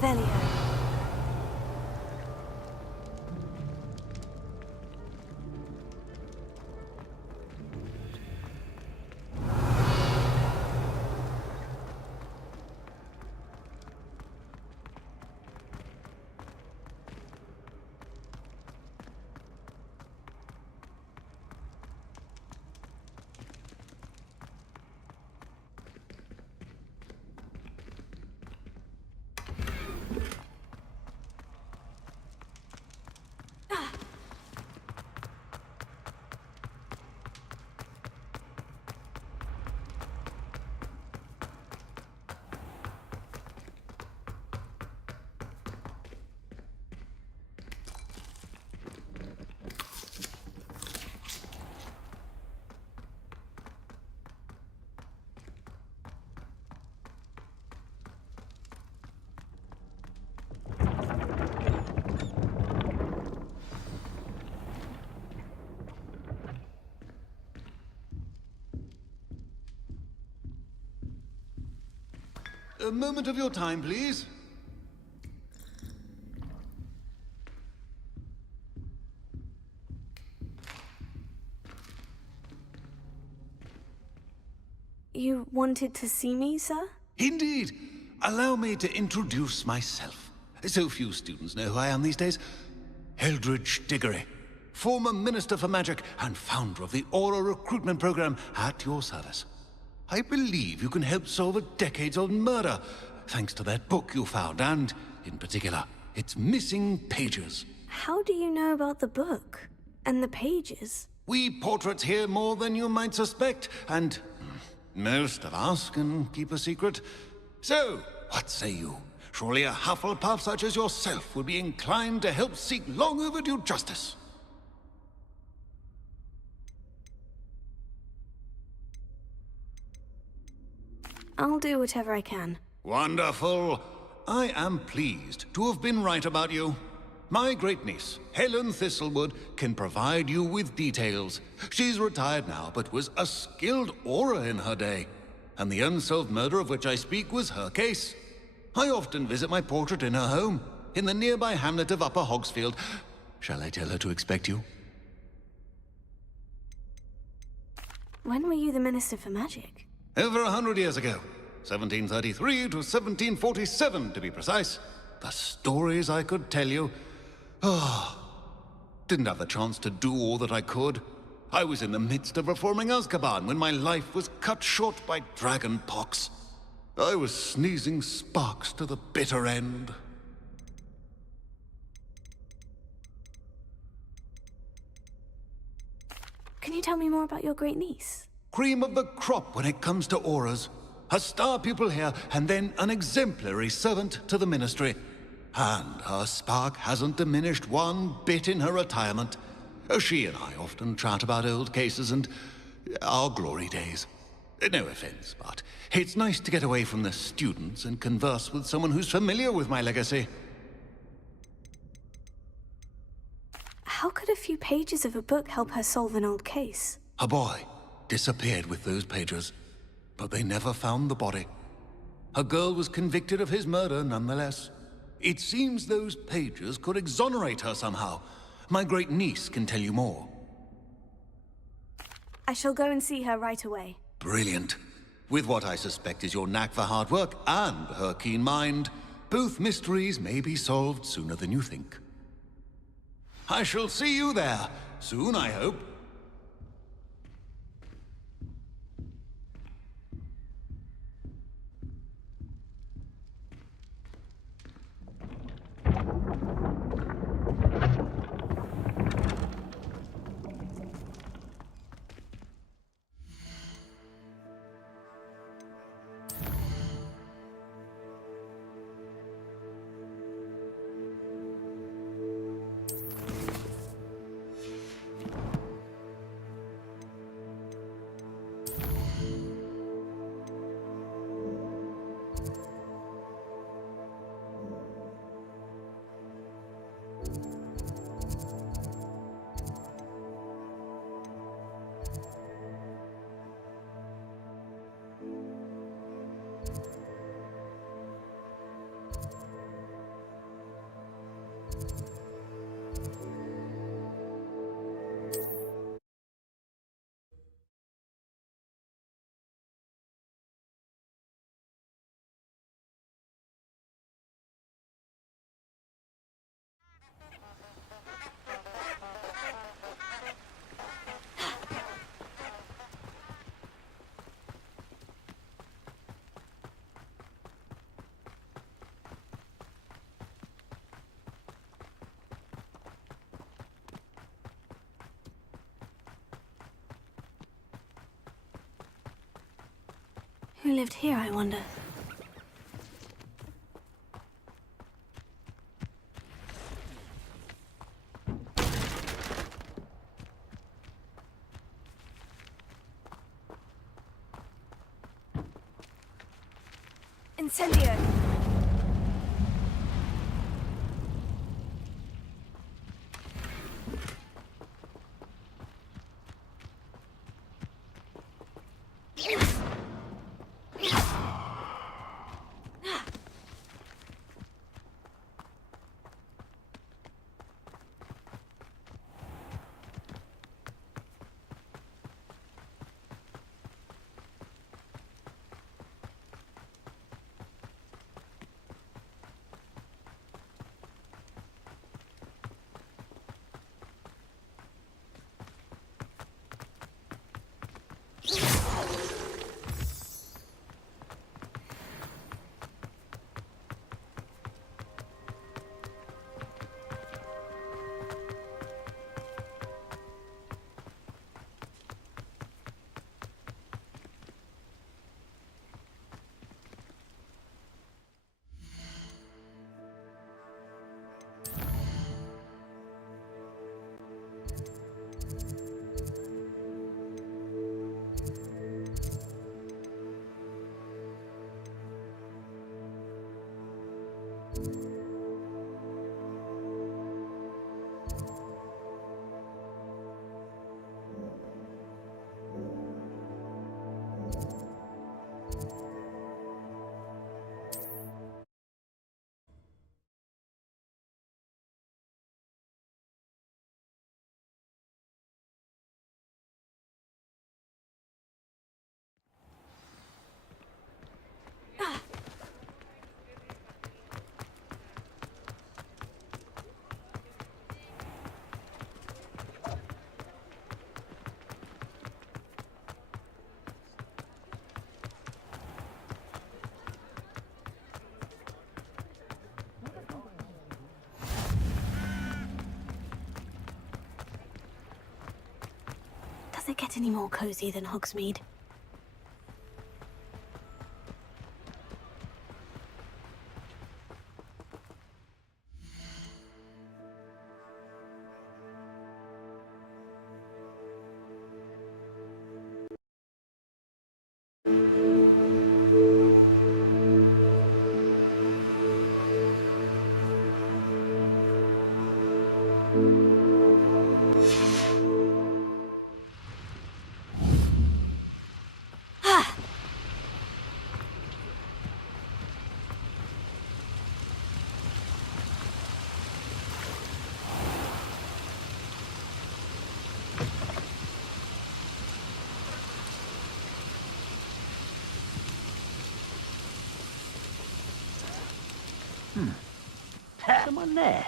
Revelio. A moment of your time, please. You wanted to see me, sir? Indeed. Allow me to introduce myself. So few students know who I am these days. Eldridge Diggory, former Minister for Magic and founder of the Aura recruitment program, at your service. I believe you can help solve a decades-old murder, thanks to that book you found, and, in particular, its missing pages. How do you know about the book? And the pages? We portraits hear more than you might suspect, and most of us can keep a secret. So, what say you? Surely a Hufflepuff such as yourself would be inclined to help seek long overdue justice. I'll do whatever I can. Wonderful. I am pleased to have been right about you. My great-niece, Helen Thistlewood, can provide you with details. She's retired now, but was a skilled aura in her day. And the unsolved murder of which I speak was her case. I often visit my portrait in her home, in the nearby hamlet of Upper Hogsfield. Shall I tell her to expect you? When were you the Minister for Magic? Over 100 years ago. 1733 to 1747, to be precise. The stories I could tell you. Didn't have the chance to do all that I could. I was in the midst of reforming Azkaban when my life was cut short by dragon pox. I was sneezing sparks to the bitter end. Can you tell me more about your great-niece? Cream of the crop when it comes to auras. A star pupil here, and then an exemplary servant to the ministry. And her spark hasn't diminished one bit in her retirement. She and I often chat about old cases and our glory days. No offense, but it's nice to get away from the students and converse with someone who's familiar with my legacy. How could a few pages of a book help her solve an old case? A boy disappeared with those pages, but they never found the body. A girl was convicted of his murder nonetheless. It seems those pages could exonerate her somehow. My great-niece can tell you more. I shall go and see her right away. Brilliant. With what I suspect is your knack for hard work and her keen mind, both mysteries may be solved sooner than you think. I shall see you there, soon I hope. Who lived here, I wonder? Incendio! Does it get any more cozy than Hogsmeade? Someone there.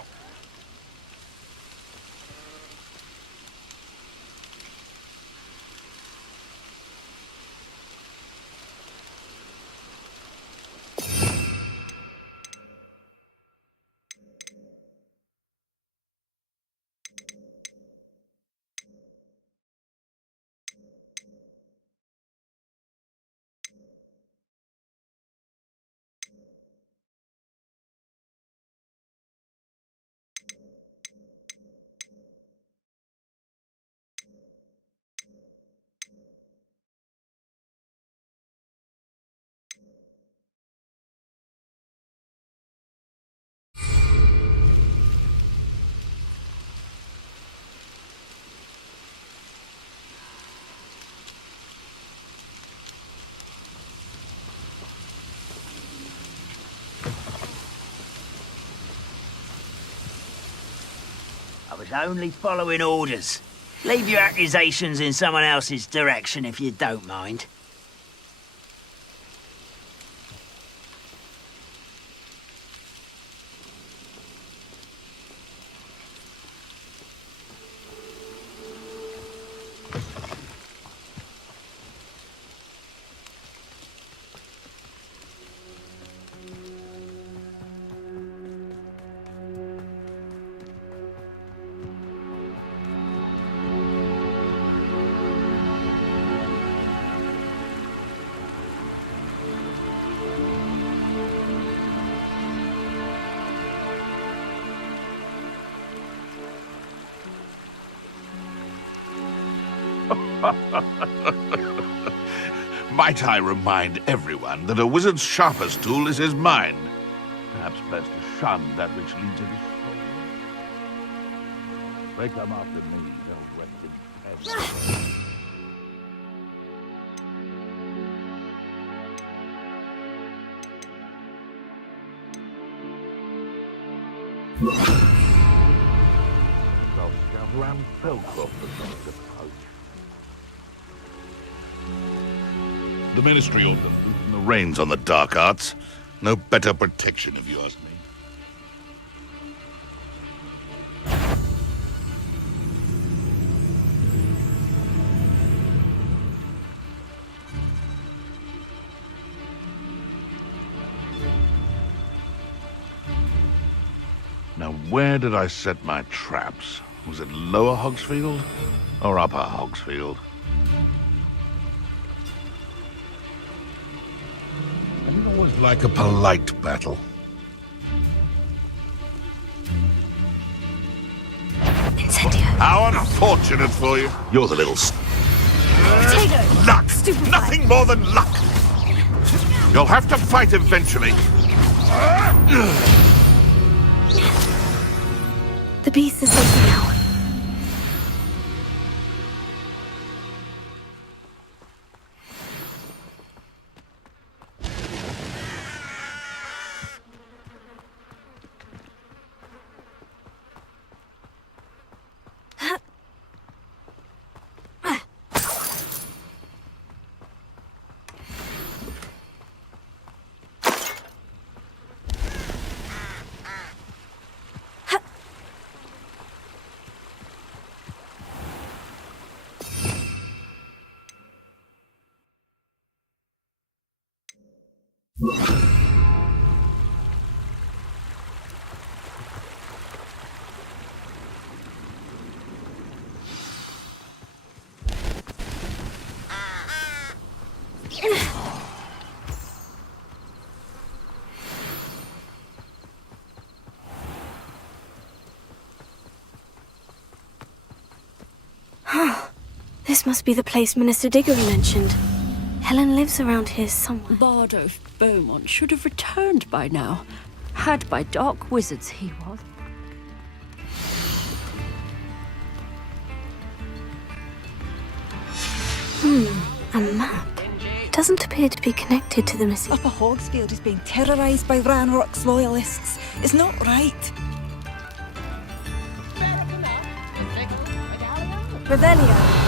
I was only following orders. Leave your accusations in someone else's direction if you don't mind. Might I remind everyone that a wizard's sharpest tool is his mind? Perhaps best to shun that which leads to despair. They come after me, they'll wreck him. I'll scout around Felcroft against the poach. The Ministry ought to loosen the reins on the dark arts. No better protection, if you ask me. Now, where did I set my traps? Was it Lower Hogsfield or Upper Hogsfield? I didn't always like a polite battle. Incendio. How unfortunate for you. You're the little... Potato. Luck! Stupefy. Nothing more than luck! You'll have to fight eventually. The beast is safe now. This must be the place Minister Diggory mentioned. Helen lives around here somewhere. Bardo Beaumont should have returned by now. Had by dark wizards he was. A map. It doesn't appear to be connected to the missing... Upper Hogsfield is being terrorised by Ranrock's loyalists. It's not right. Revelio.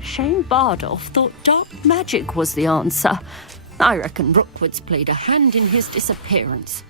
Shane Bardolph thought dark magic was the answer. I reckon Rookwood's played a hand in his disappearance.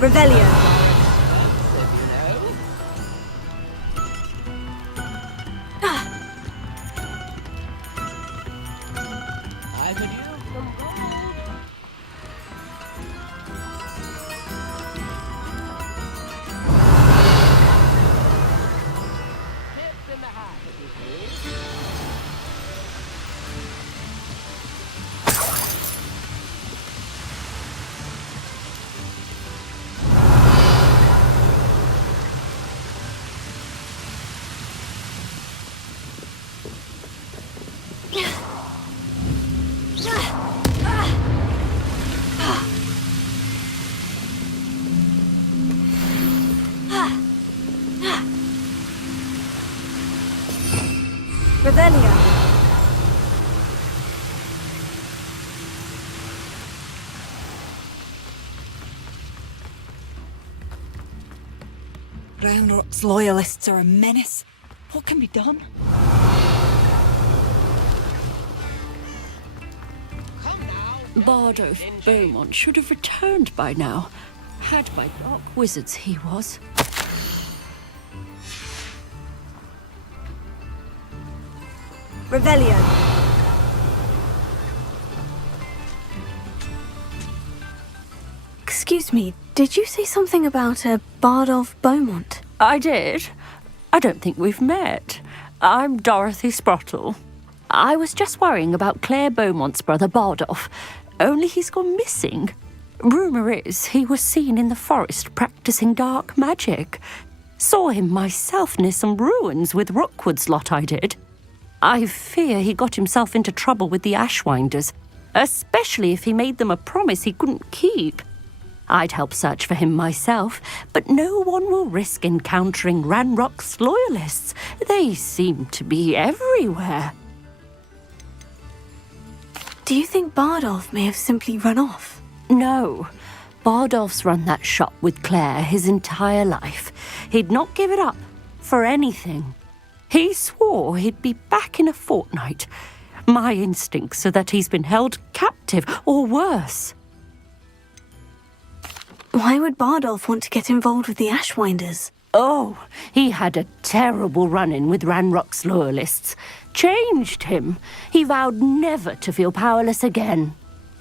Revelio. Revelio. Roundrock's loyalists are a menace. What can be done? Bardo Beaumont should have returned by now. Had by dark wizards he was. Revelio. Excuse me, did you say something about a Bardolph Beaumont? I did. I don't think we've met. I'm Dorothy Sprottle. I was just worrying about Claire Beaumont's brother Bardolph, only he's gone missing. Rumour is he was seen in the forest practicing dark magic. Saw him myself near some ruins with Rookwood's lot, I did. I fear he got himself into trouble with the Ashwinders, especially if he made them a promise he couldn't keep. I'd help search for him myself, but no one will risk encountering Ranrock's loyalists. They seem to be everywhere. Do you think Bardolph may have simply run off? No. Bardolph's run that shop with Claire his entire life. He'd not give it up for anything. He swore he'd be back in a fortnight. My instincts are that he's been held captive, or worse. Why would Bardolph want to get involved with the Ashwinders? Oh, he had a terrible run-in with Ranrock's loyalists. Changed him. He vowed never to feel powerless again.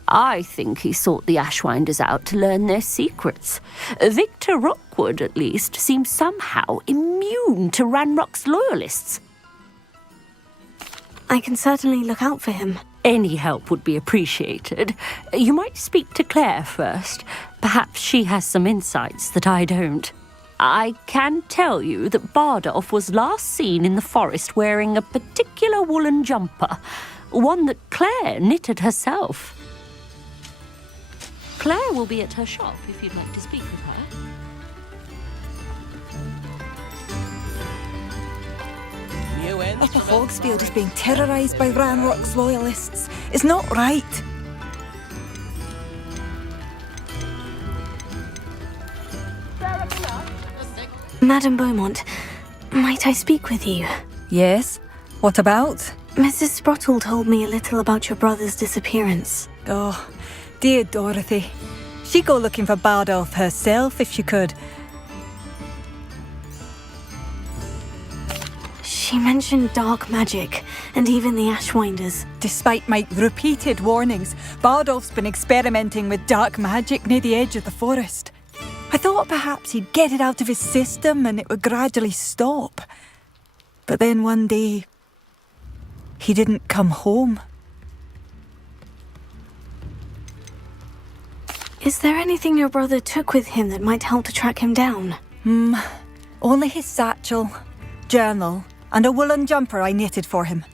I think he sought the Ashwinders out to learn their secrets. Victor Rookwood, at least, seems somehow immune to Ranrock's loyalists. I can certainly look out for him. Any help would be appreciated. You might speak to Claire first. Perhaps she has some insights that I don't. I can tell you that Bardolph was last seen in the forest wearing a particular woolen jumper, one that Claire knitted herself. Claire will be at her shop if you'd like to speak with her. Upper Hogsfield is being terrorised by Ranrock's loyalists. It's not right. Madame Beaumont, might I speak with you? Yes? What about? Mrs. Sprottle told me a little about your brother's disappearance. Oh, dear Dorothy. She'd go looking for Bardolph herself if she could. She mentioned dark magic, and even the Ashwinders. Despite my repeated warnings, Bardolph's been experimenting with dark magic near the edge of the forest. I thought perhaps he'd get it out of his system and it would gradually stop. But then one day, he didn't come home. Is there anything your brother took with him that might help to track him down? Only his satchel, journal, and a woolen jumper I knitted for him.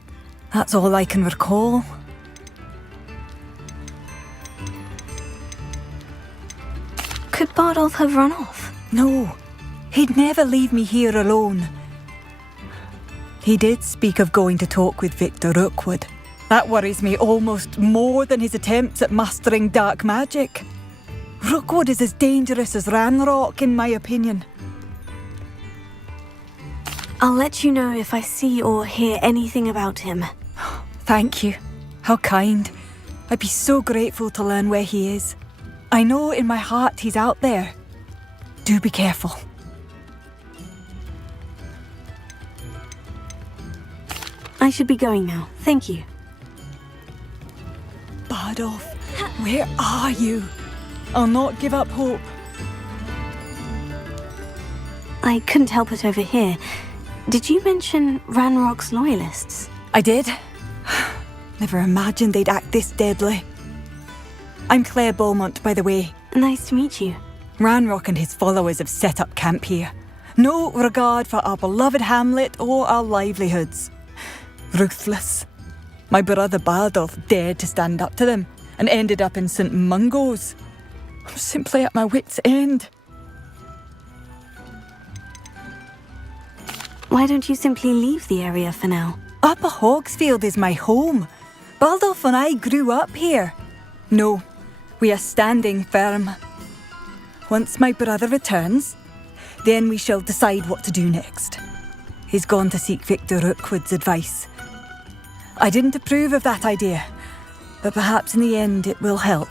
That's all I can recall. Could Bardolph have run off? No, he'd never leave me here alone. He did speak of going to talk with Victor Rookwood. That worries me almost more than his attempts at mastering dark magic. Rookwood is as dangerous as Ranrock, in my opinion. I'll let you know if I see or hear anything about him. Thank you. How kind. I'd be so grateful to learn where he is. I know in my heart he's out there. Do be careful. I should be going now. Thank you. Bardolph, where are you? I'll not give up hope. I couldn't help it over here. Did you mention Ranrock's loyalists? I did. Never imagined they'd act this deadly. I'm Claire Beaumont, by the way. Nice to meet you. Ranrock and his followers have set up camp here. No regard for our beloved hamlet or our livelihoods. Ruthless. My brother Bardolph dared to stand up to them and ended up in St. Mungo's. I'm simply at my wit's end. Why don't you simply leave the area for now? Upper Hogsfield is my home. Baldolf and I grew up here. No, we are standing firm. Once my brother returns, then we shall decide what to do next. He's gone to seek Victor Rookwood's advice. I didn't approve of that idea, but perhaps in the end it will help.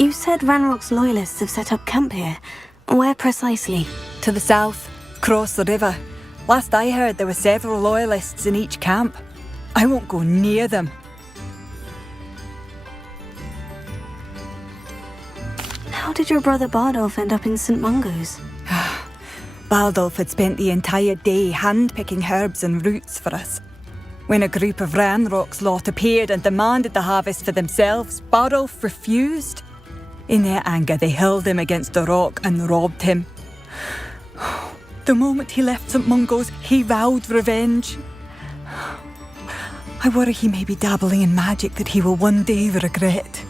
You said Ranrock's loyalists have set up camp here. Where precisely? To the south, across the river. Last I heard, there were several loyalists in each camp. I won't go near them. How did your brother Bardolph end up in St. Mungo's? Baldolf had spent the entire day hand-picking herbs and roots for us. When a group of Ranrock's lot appeared and demanded the harvest for themselves, Bardolph refused. In their anger, they hurled him against a rock and robbed him. The moment he left St. Mungo's, he vowed revenge. I worry he may be dabbling in magic that he will one day regret.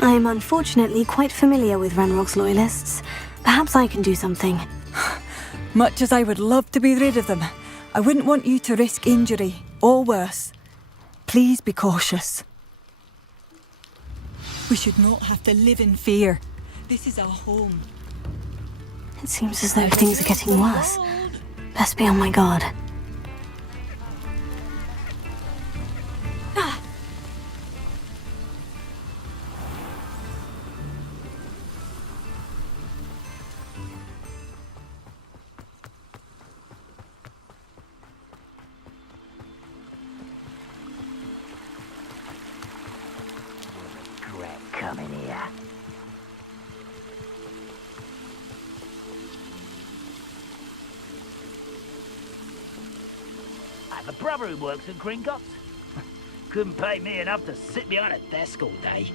I am unfortunately quite familiar with Ranrock's loyalists. Perhaps I can do something. Much as I would love to be rid of them, I wouldn't want you to risk injury, or worse. Please be cautious. We should not have to live in fear. This is our home. It seems as though things are getting worse. Best be on my guard. Coming here. I have a brother who works at Gringotts. Couldn't pay me enough to sit behind a desk all day.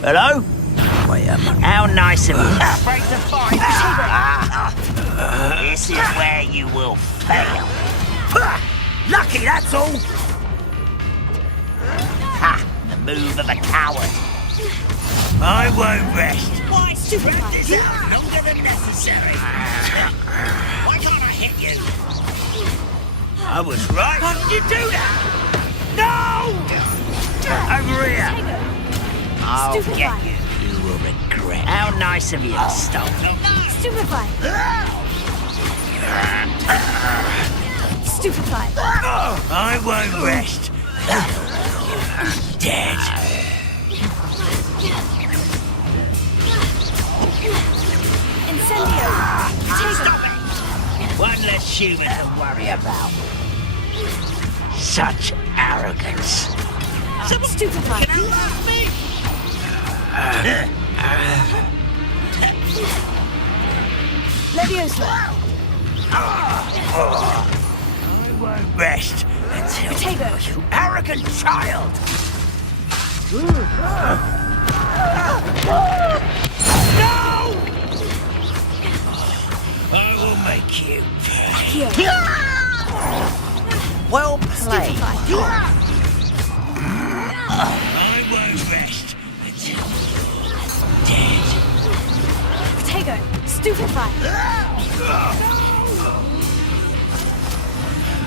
Hello? How nice of you. Afraid to fight. This is where you will fail. Lucky, that's all. Ha! The move of a coward. I won't rest. Why, stupid Drag this out longer than necessary. Why can't I hit you? I was right. Why did you do that? No! Over here. I'll Stupefy. get you. You will regret. How nice of you to stop. Stupefy! Stupefy! I won't rest. Dead. Incendio! Stop it! One less human to worry about. Such arrogance. Stupefy! Leviosa! I won't rest until Potato! you arrogant child! No! I will make you pay. Well played. I won't rest until you're dead. Potato! Stupefy!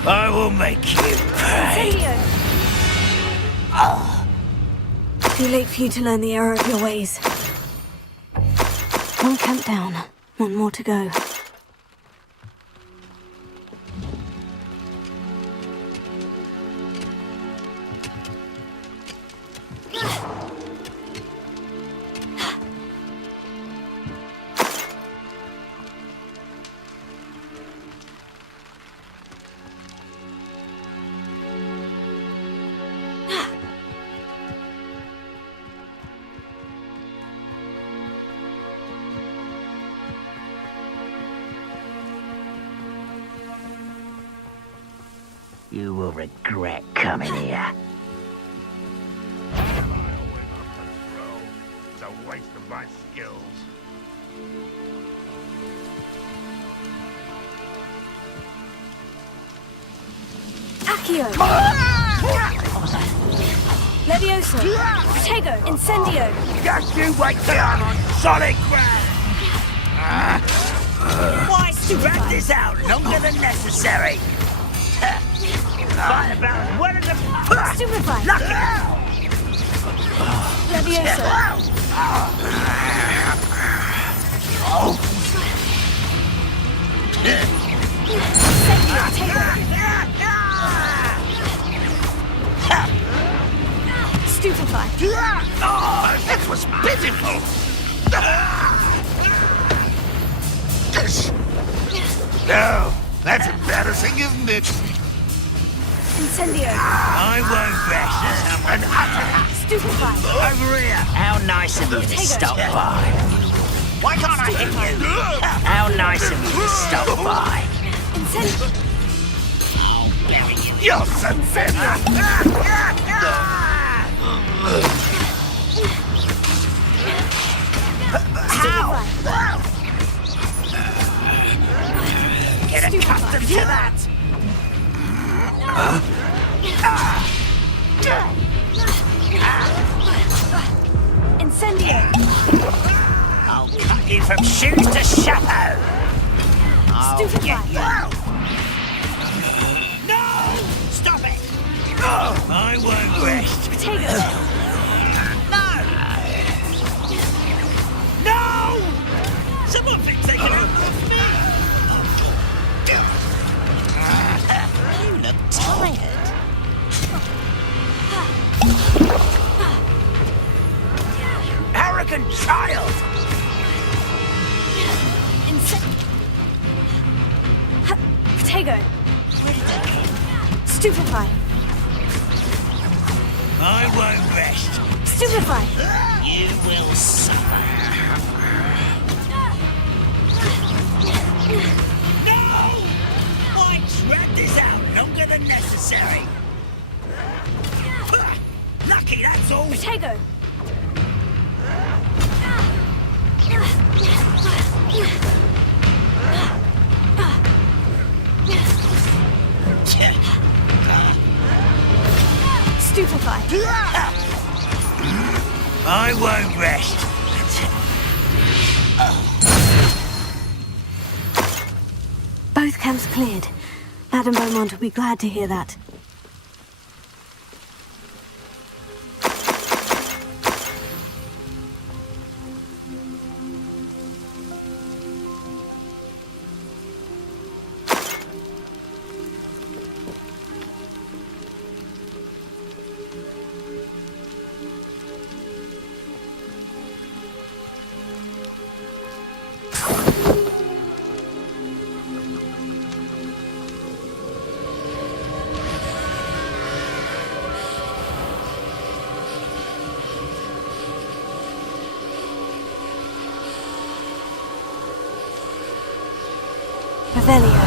I will make you pay. Incendio! Too late for you to learn the error of your ways. One camp down, one more to go. You will regret coming here. It's a waste of my skills. Accio! Levioso! Protego! Incendio! Just you wait till I'm on solid ground! Why drag this out longer than necessary? Fight about as well as a... Stupefy! Lucky now! Levioso! Incendio! Stupefy! Oh, that was pitiful! No, that's embarrassing, isn't it? Incendio! I won't rest. Stupefy! Over here! How nice of you to stop by. Why can't I hit you? How nice of you to stop by. Incendio! I'll bury you. You're so better! Stupefy! Get accustomed to that! Incendio! I'll cut you from shoes to chapeau! I'll Stupefy! get you! No! Stop it! I won't rest! Protego! No! No! Someone thinks they can outwit me! You look tired. Arrogant child! Protego! Stupefy! I won't rest. Stupefy! You will suffer. No! Why drag this out longer than necessary? Lucky, that's all. Protego! Stupefy! I won't rest. Both camps cleared. Madame Beaumont will be glad to hear that. Revelio.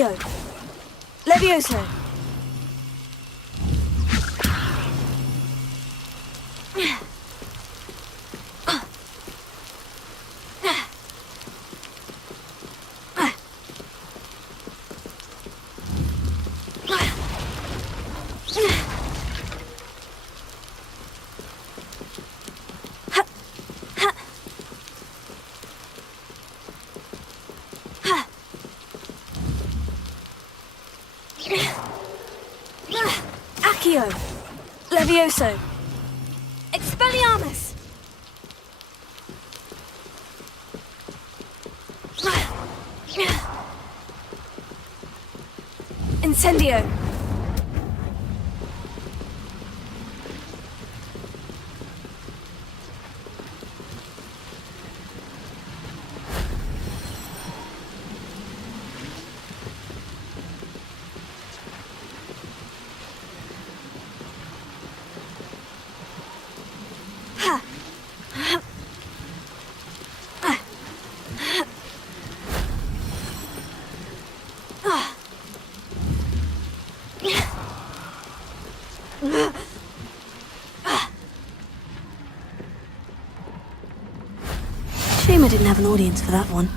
Accio. Levioso. Accio. Levioso. Expelliarmus. Incendio. Shame I didn't have an audience for that one.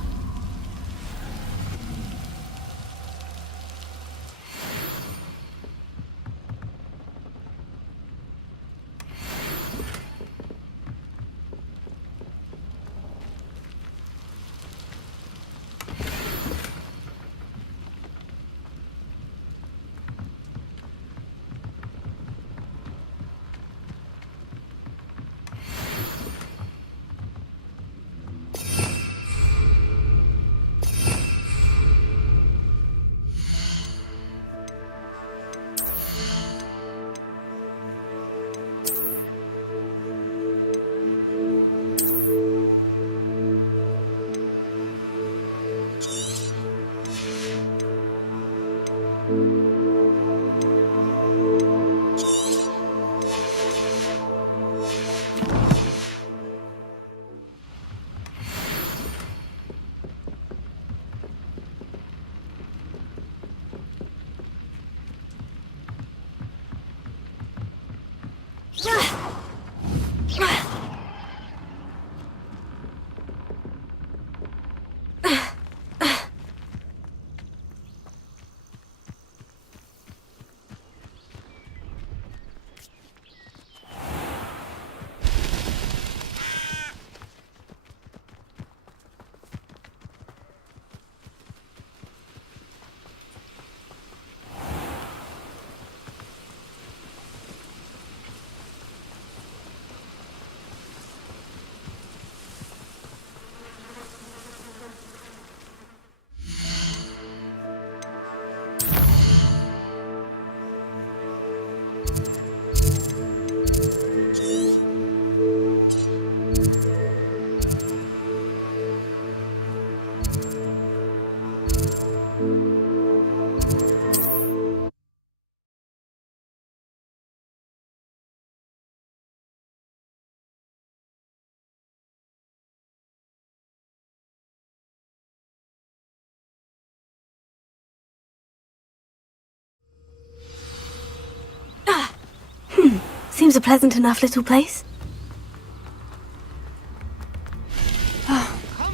Seems a pleasant enough little place.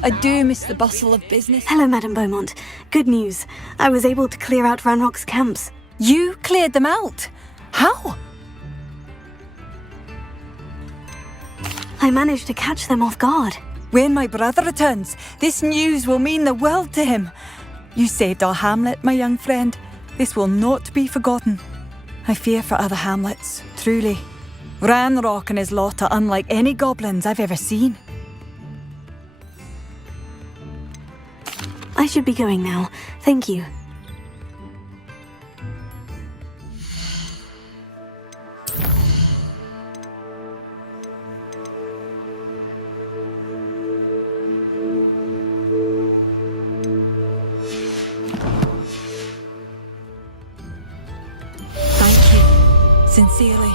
I do miss the bustle of business. Hello, Madame Beaumont. Good news. I was able to clear out Ranrock's camps. You cleared them out? How? I managed to catch them off guard. When my brother returns, this news will mean the world to him. You saved our hamlet, my young friend. This will not be forgotten. I fear for other hamlets, truly. Ranrock and his lot are unlike any goblins I've ever seen. I should be going now. Thank you. Thank you. Sincerely.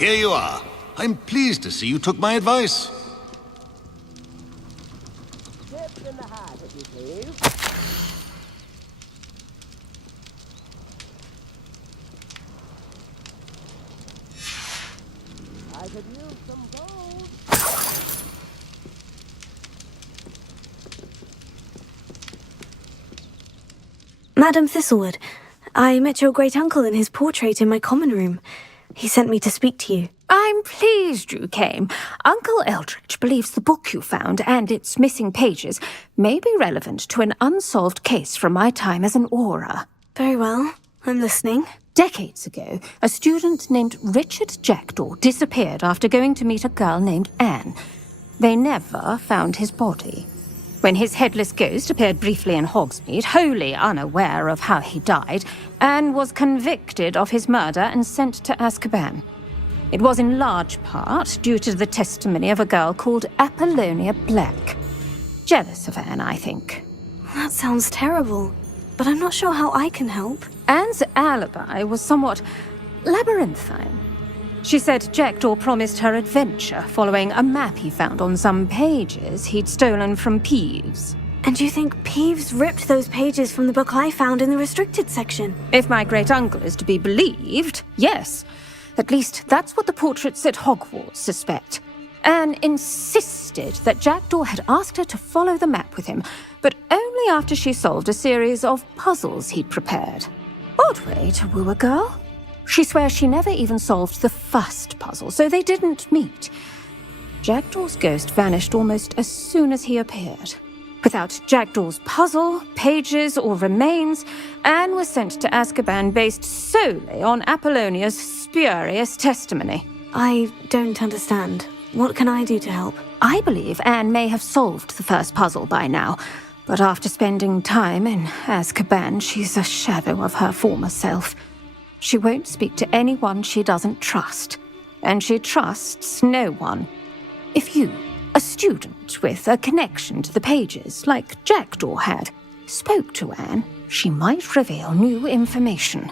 here you are. I'm pleased to see you took my advice. Madam Thistlewood, I met your great-uncle in his portrait in my common room. He sent me to speak to you. I'm pleased you came. Uncle Eldridge believes the book you found and its missing pages may be relevant to an unsolved case from my time as an aura. Very well. I'm listening. Decades ago, a student named Richard Jackdaw disappeared after going to meet a girl named Anne. They never found his body. When his headless ghost appeared briefly in Hogsmeade, wholly unaware of how he died, Anne was convicted of his murder and sent to Azkaban. It was in large part due to the testimony of a girl called Apollonia Black. Jealous of Anne, I think. That sounds terrible, but I'm not sure how I can help. Anne's alibi was somewhat labyrinthine. She said Jackdaw promised her adventure following a map he found on some pages he'd stolen from Peeves. And you think Peeves ripped those pages from the book I found in the restricted section? If my great-uncle is to be believed, yes. At least that's what the portraits at Hogwarts suspect. Anne insisted that Jackdaw had asked her to follow the map with him, but only after she solved a series of puzzles he'd prepared. Odd way to woo a girl. She swears she never even solved the first puzzle, so they didn't meet. Jackdaw's ghost vanished almost as soon as he appeared. Without Jackdaw's puzzle, pages, or remains, Anne was sent to Azkaban based solely on Apollonia's spurious testimony. I don't understand. What can I do to help? I believe Anne may have solved the first puzzle by now, but after spending time in Azkaban, she's a shadow of her former self. She won't speak to anyone she doesn't trust, and she trusts no one. If you, a student with a connection to the pages, like Jackdaw had, spoke to Anne, she might reveal new information.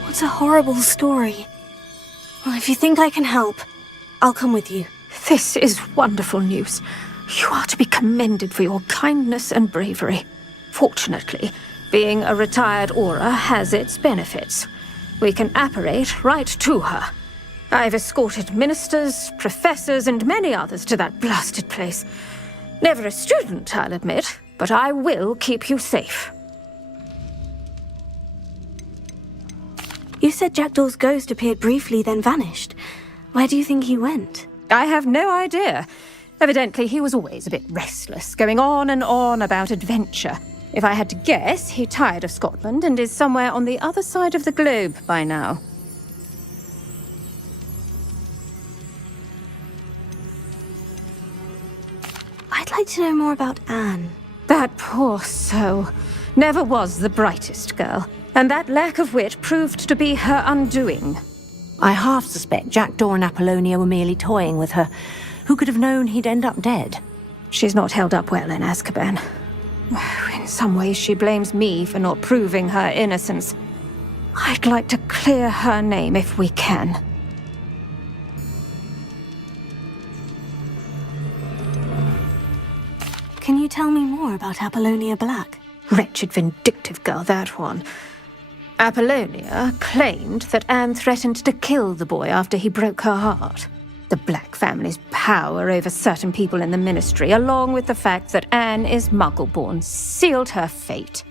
What a horrible story. Well, if you think I can help, I'll come with you. This is wonderful news. You are to be commended for your kindness and bravery. Fortunately, being a retired aura has its benefits. We can apparate right to her. I've escorted ministers, professors, and many others to that blasted place. Never a student, I'll admit, but I will keep you safe. You said Jackdaw's ghost appeared briefly, then vanished. Where do you think he went? I have no idea. Evidently, he was always a bit restless, going on and on about adventure. If I had to guess, he tired of Scotland and is somewhere on the other side of the globe by now. I'd like to know more about Anne. That poor soul. Never was the brightest girl. And that lack of wit proved to be her undoing. I half suspect Jackdaw and Apollonia were merely toying with her. Who could have known he'd end up dead? She's not held up well in Azkaban. In some ways, she blames me for not proving her innocence. I'd like to clear her name if we can. Can you tell me more about Apollonia Black? Wretched, vindictive girl, that one. Apollonia claimed that Anne threatened to kill the boy after he broke her heart. The Black family's power over certain people in the ministry, along with the fact that Anne is Muggle-born, sealed her fate.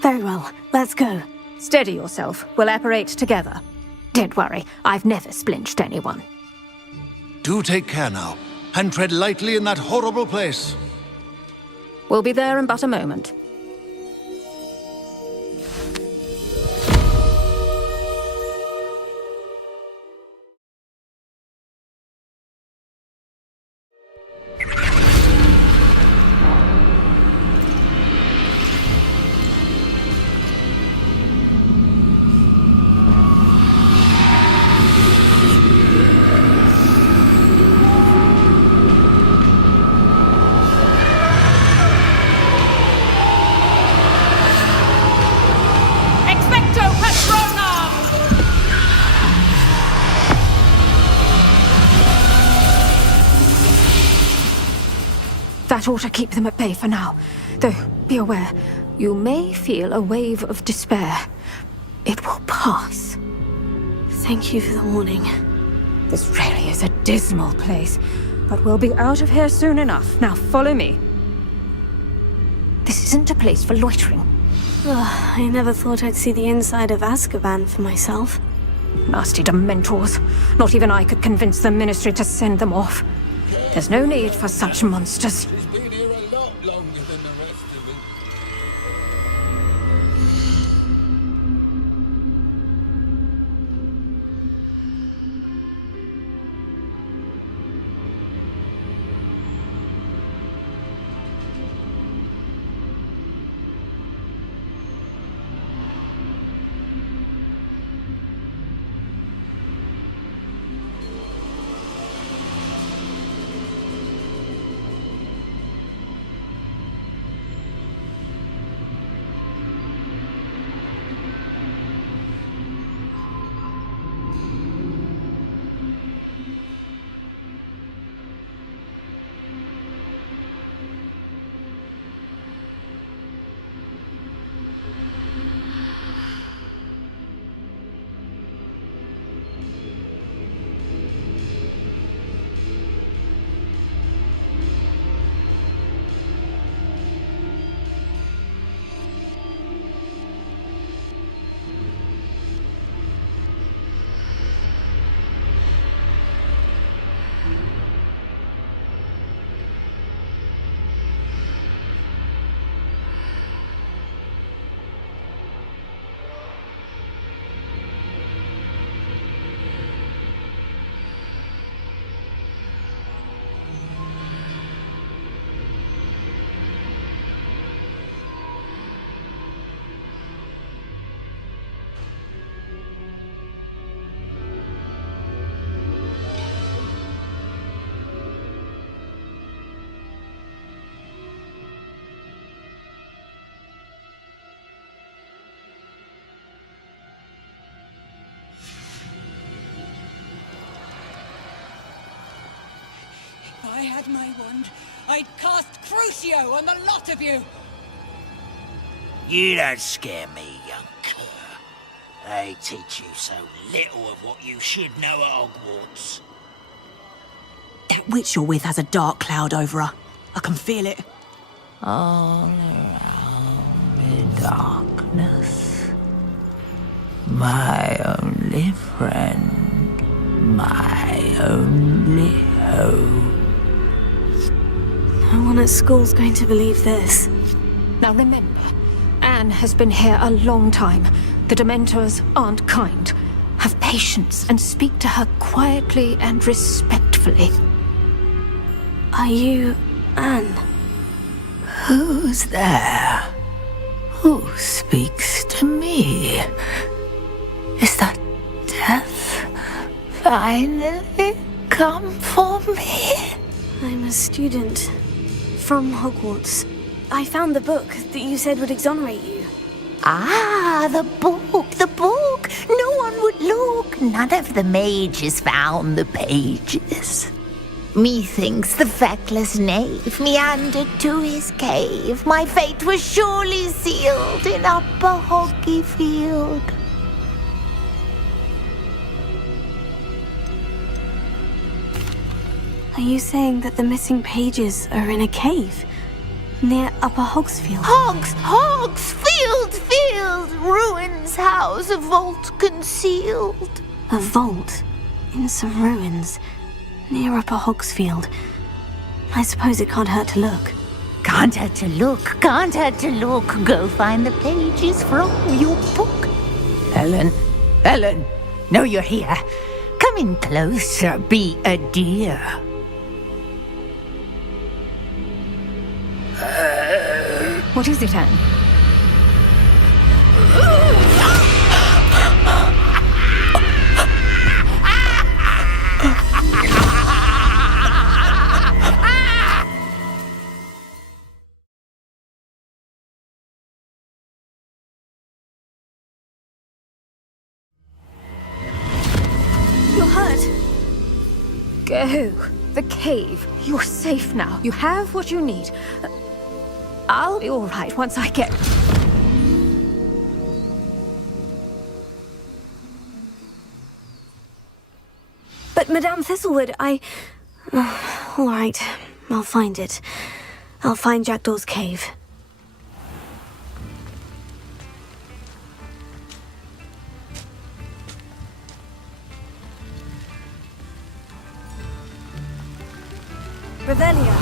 Very well, let's go. Steady yourself. We'll apparate together. Don't worry, I've never splinched anyone. Do take care now, and tread lightly in that horrible place. We'll be there in but a moment. That ought to keep them at bay for now. Though, be aware, you may feel a wave of despair. It will pass. Thank you for the warning. This really is a dismal place, but we'll be out of here soon enough. Now follow me. This isn't a place for loitering. Ugh, I never thought I'd see the inside of Azkaban for myself. Nasty Dementors. Not even I could convince the Ministry to send them off. There's no need for such monsters. She's been here a lot longer than the rest of it. If I had my wand, I'd cast Crucio on the lot of you! You don't scare me, young cur. They teach you so little of what you should know at Hogwarts. That witch you're with has a dark cloud over her. I can feel it. All around in darkness. My only friend. My only hope. No one at school's going to believe this. Now remember, Anne has been here a long time. The Dementors aren't kind. Have patience and speak to her quietly and respectfully. Are you Anne? Who's there? Who speaks to me? Is that death finally come for me? I'm a student from Hogwarts. I found the book that you said would exonerate you. Ah, the book, the book. No one would look. None of the mages found the pages. Methinks the feckless knave meandered to his cave. My fate was surely sealed in Upper Hoggyfield. Are you saying that the missing pages are in a cave near Upper Hogsfield? Field, ruins house, a vault concealed. A vault in some ruins near Upper Hogsfield. I suppose it can't hurt to look. Can't hurt to look, can't hurt to look. Go find the pages from your book. Ellen, know you're here. Come in closer, be a dear. What is it, Anne? You're hurt. Go. The cave. You're safe now. You have what you need. I'll be all right once I get... But Madame Thistlewood, all right, I'll find it. I'll find Jackdaw's cave. Revelio.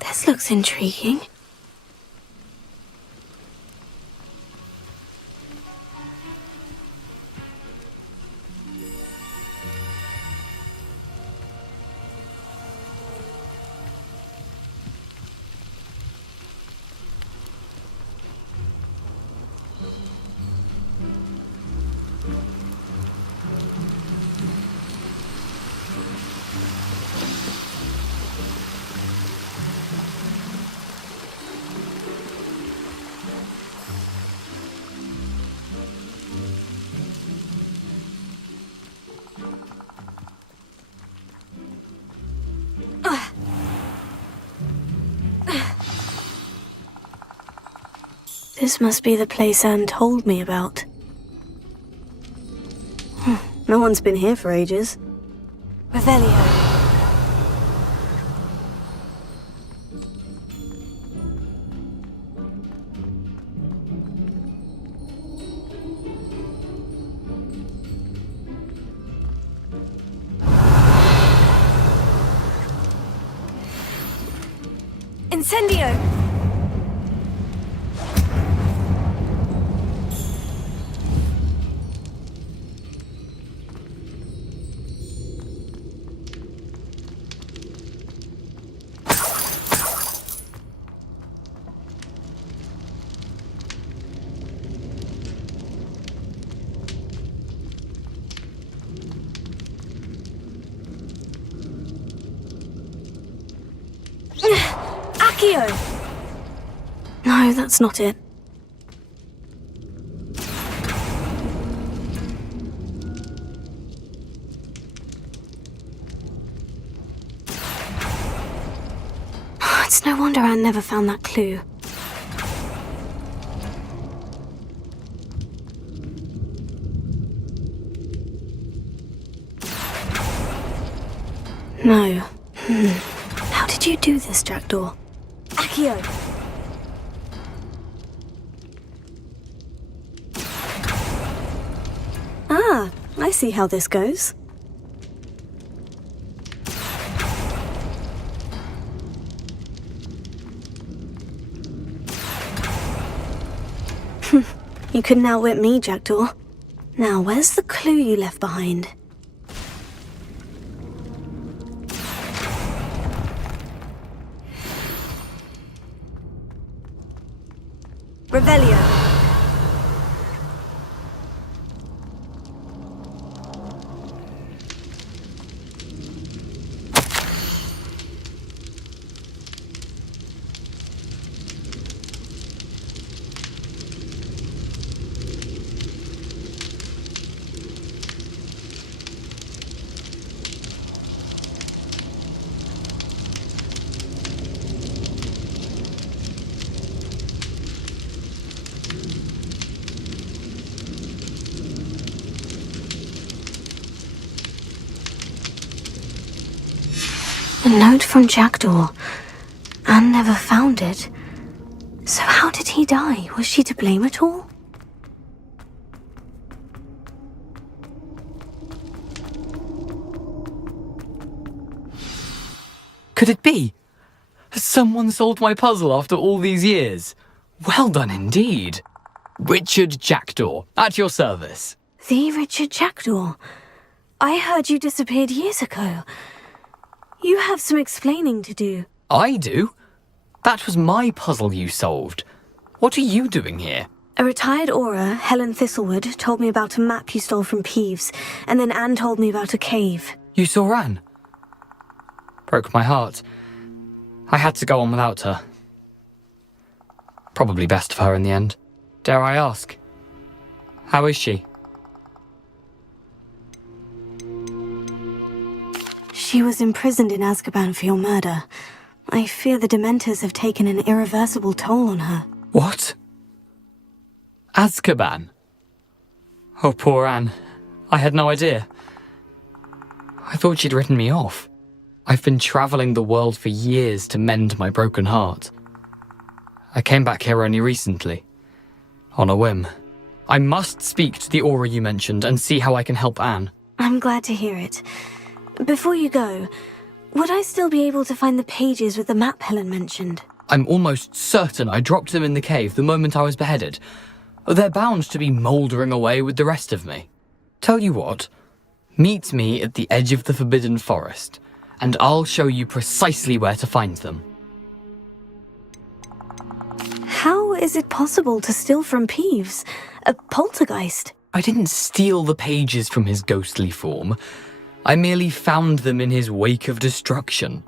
This looks intriguing. This must be the place Anne told me about. No one's been here for ages. Revelio. Incendio! No, that's not it. It's no wonder Anne never found that clue. No. How did you do this, Jackdaw? Accio! Ah, I see how this goes. You couldn't outwit me, Jackdaw. Now, where's the clue you left behind? Revelio. A note from Jackdaw. Anne never found it. So how did he die? Was she to blame at all? Could it be? Has someone solved my puzzle after all these years? Well done indeed. Richard Jackdaw, at your service. The Richard Jackdaw. I heard you disappeared years ago. You have some explaining to do. I do? That was my puzzle you solved. What are you doing here? A retired aura, Helen Thistlewood, told me about a map you stole from Peeves, and then Anne told me about a cave. You saw Anne? Broke my heart. I had to go on without her. Probably best for her in the end. Dare I ask? How is she? She was imprisoned in Azkaban for your murder. I fear the Dementors have taken an irreversible toll on her. What? Azkaban? Oh, poor Anne. I had no idea. I thought she'd written me off. I've been travelling the world for years to mend my broken heart. I came back here only recently. On a whim. I must speak to the aura you mentioned and see how I can help Anne. I'm glad to hear it. Before you go, would I still be able to find the pages with the map Helen mentioned? I'm almost certain I dropped them in the cave the moment I was beheaded. They're bound to be mouldering away with the rest of me. Tell you what, meet me at the edge of the Forbidden Forest, and I'll show you precisely where to find them. How is it possible to steal from Peeves? A poltergeist? I didn't steal the pages from his ghostly form. I merely found them in his wake of destruction.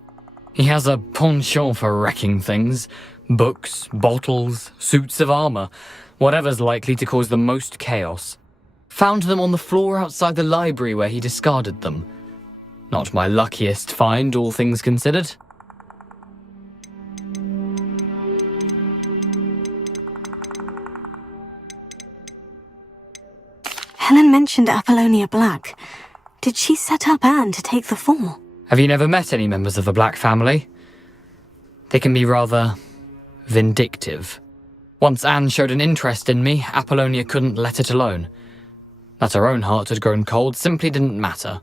He has a penchant for wrecking things. Books, bottles, suits of armour, whatever's likely to cause the most chaos. Found them on the floor outside the library where he discarded them. Not my luckiest find, all things considered. Helen mentioned Apollonia Black. Did she set up Anne to take the fall? Have you never met any members of the Black family? They can be rather vindictive. Once Anne showed an interest in me, Apollonia couldn't let it alone. That her own heart had grown cold simply didn't matter.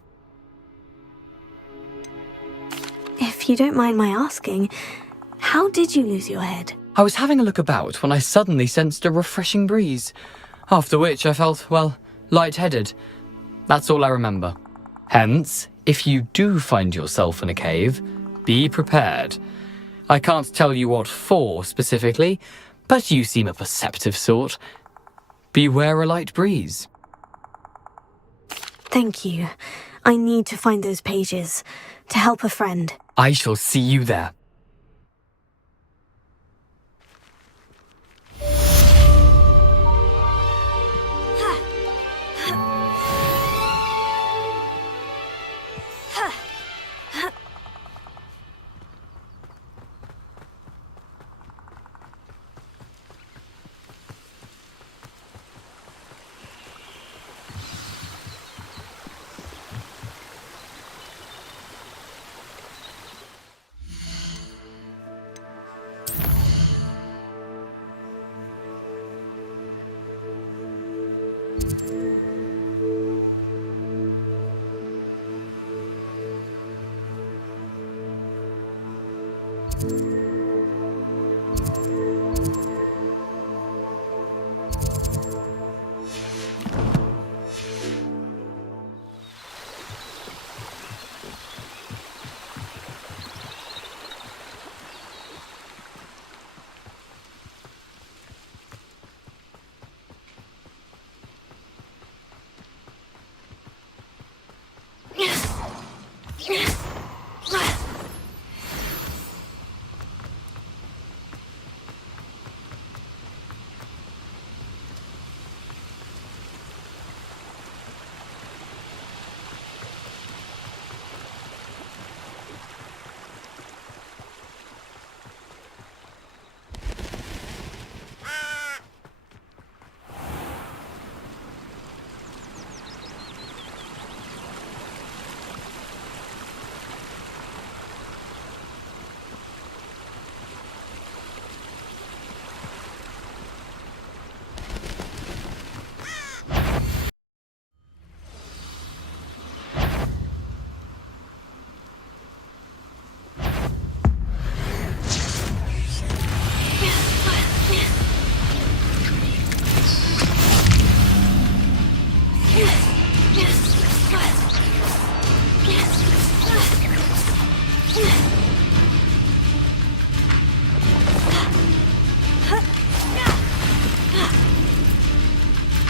If you don't mind my asking, how did you lose your head? I was having a look about when I suddenly sensed a refreshing breeze, after which I felt, well, lightheaded. That's all I remember. Hence, if you do find yourself in a cave, be prepared. I can't tell you what for specifically, but you seem a perceptive sort. Beware a light breeze. Thank you. I need to find those pages to help a friend. I shall see you there.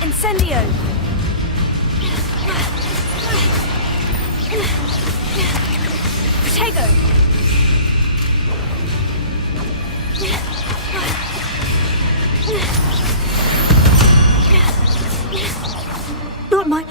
Incendio! Protego! Not my...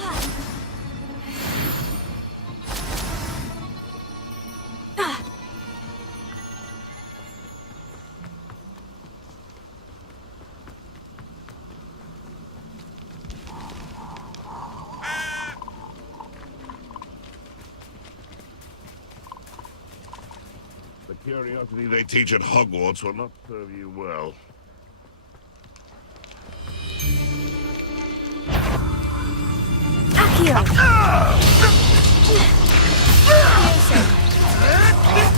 The curiosity they teach at Hogwarts will not serve you well. Accio!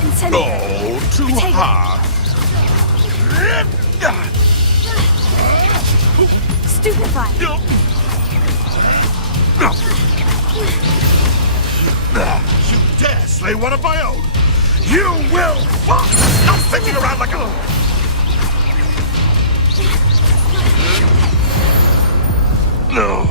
Incendio! Oh, too hard! Stupefy! You dare slay one of my own! You will fall! Stop fetching around like a... No.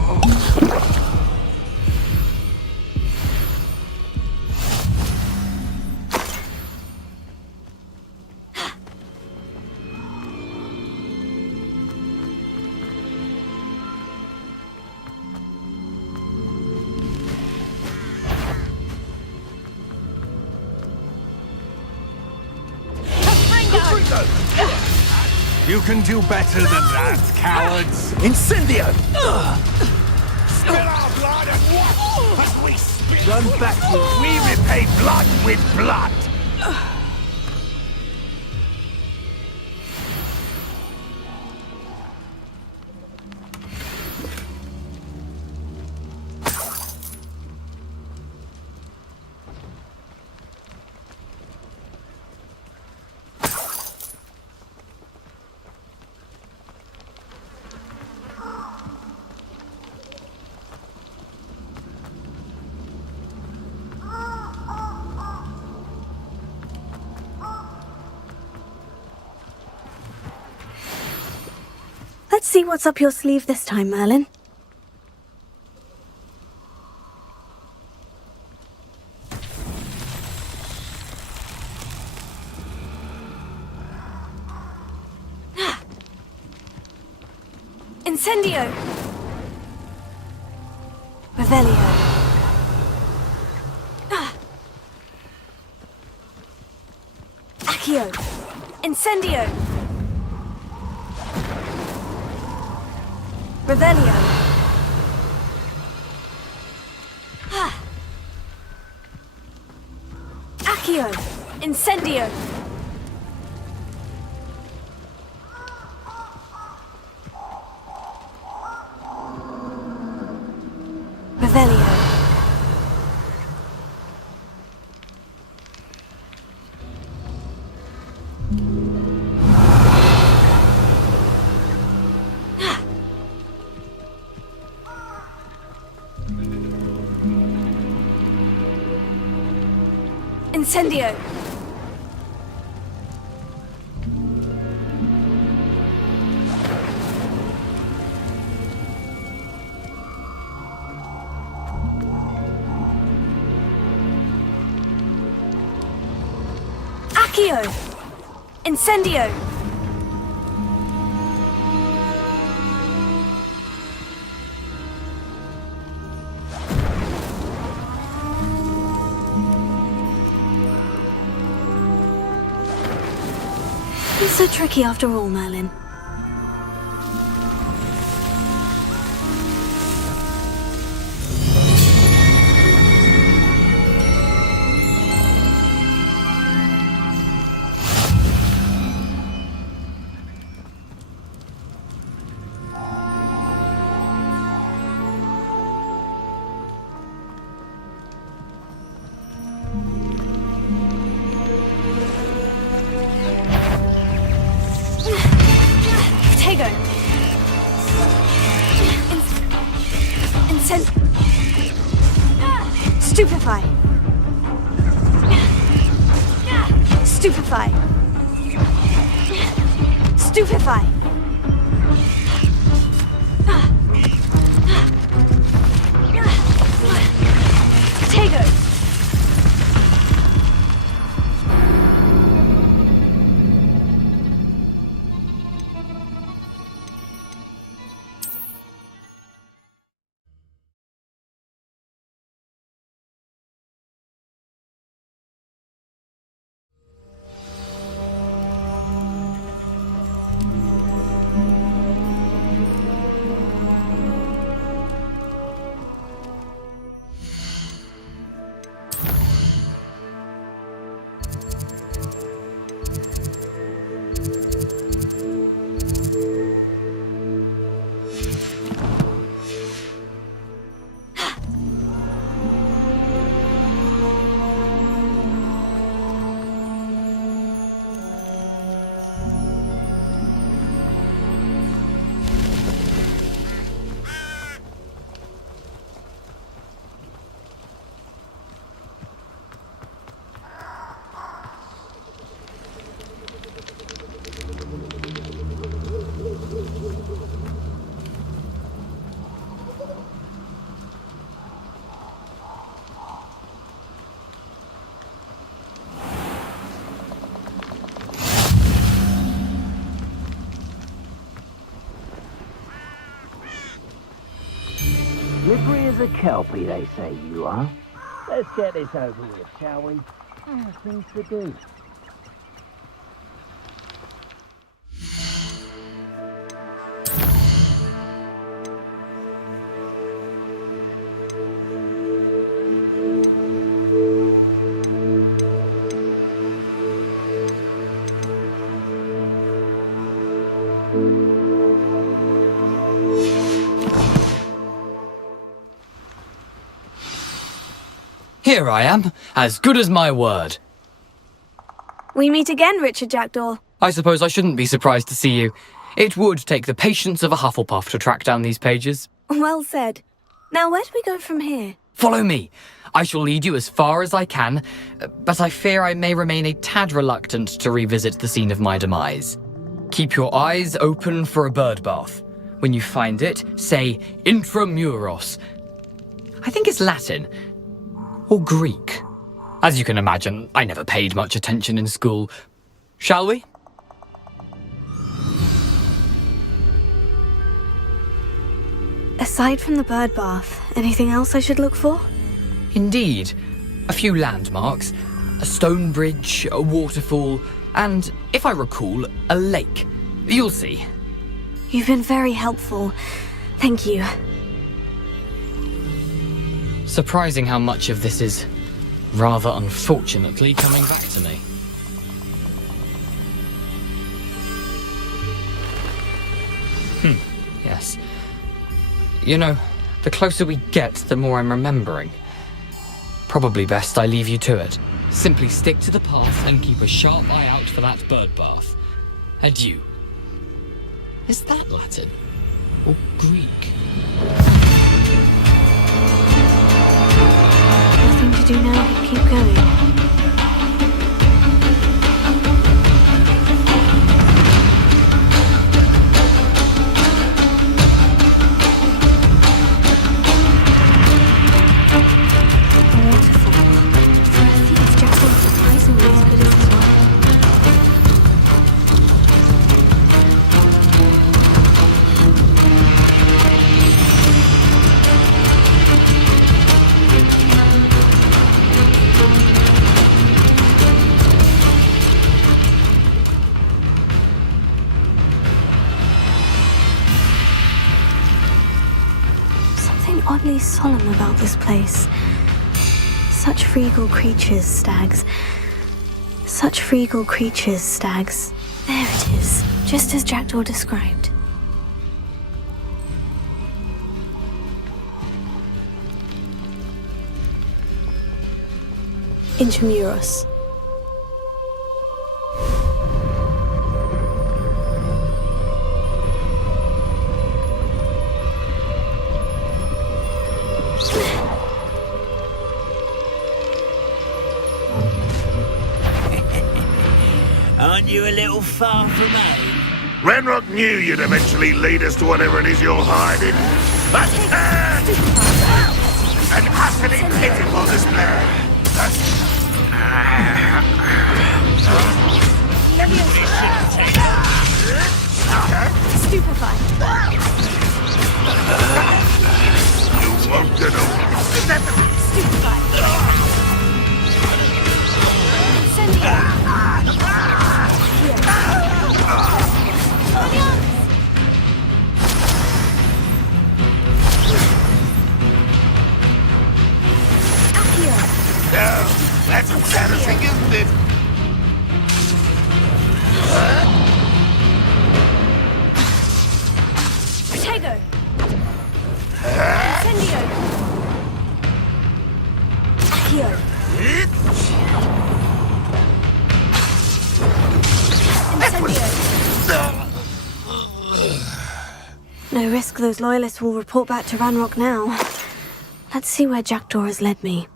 You can do better than that, cowards! Incendio! Spill our blood and watch as we spit! Run backwards! We repay blood with blood! Let's see what's up your sleeve this time, Merlin. Incendio! Revelio. Accio! Incendio! Revelio. Accio. Incendio. Revelio. Incendio! Accio! Incendio! It's so tricky after all, Merlin. Stupefy! Stupefy! Stupefy! Slippery as a kelpie, they say you are. Let's get this over with, shall we? Things to do. Here I am, as good as my word. We meet again, Richard Jackdaw. I suppose I shouldn't be surprised to see you. It would take the patience of a Hufflepuff to track down these pages. Well said. Now, where do we go from here? Follow me. I shall lead you as far as I can, but I fear I may remain a tad reluctant to revisit the scene of my demise. Keep your eyes open for a bird bath. When you find it, say intramuros. I think it's Latin. Or Greek. As you can imagine, I never paid much attention in school. Shall we? Aside from the bird bath, anything else I should look for? Indeed. A few landmarks, a stone bridge, a waterfall, and, if I recall, a lake. You'll see. You've been very helpful. Thank you. Surprising how much of this is, rather unfortunately, coming back to me. Yes. You know, the closer we get, the more I'm remembering. Probably best I leave you to it. Simply stick to the path and keep a sharp eye out for that bird bath. Adieu. Is that Latin? Or Greek? Nothing to do now but keep going. Oddly solemn about this place. Such regal creatures, stags. Such regal creatures, stags. There it is, just as Jackdaw described. Intramuros. Aren't you a little far from home? Renrock knew you'd eventually lead us to whatever it is you're hiding. An utterly pitiful display. Stupefied. You won't get over. Stupefied. Incendio. No, that's embarrassing, isn't it? Protego. Accio! Incendio! No risk those loyalists will report back to Ranrock now. Let's see where Jackdaw has led me.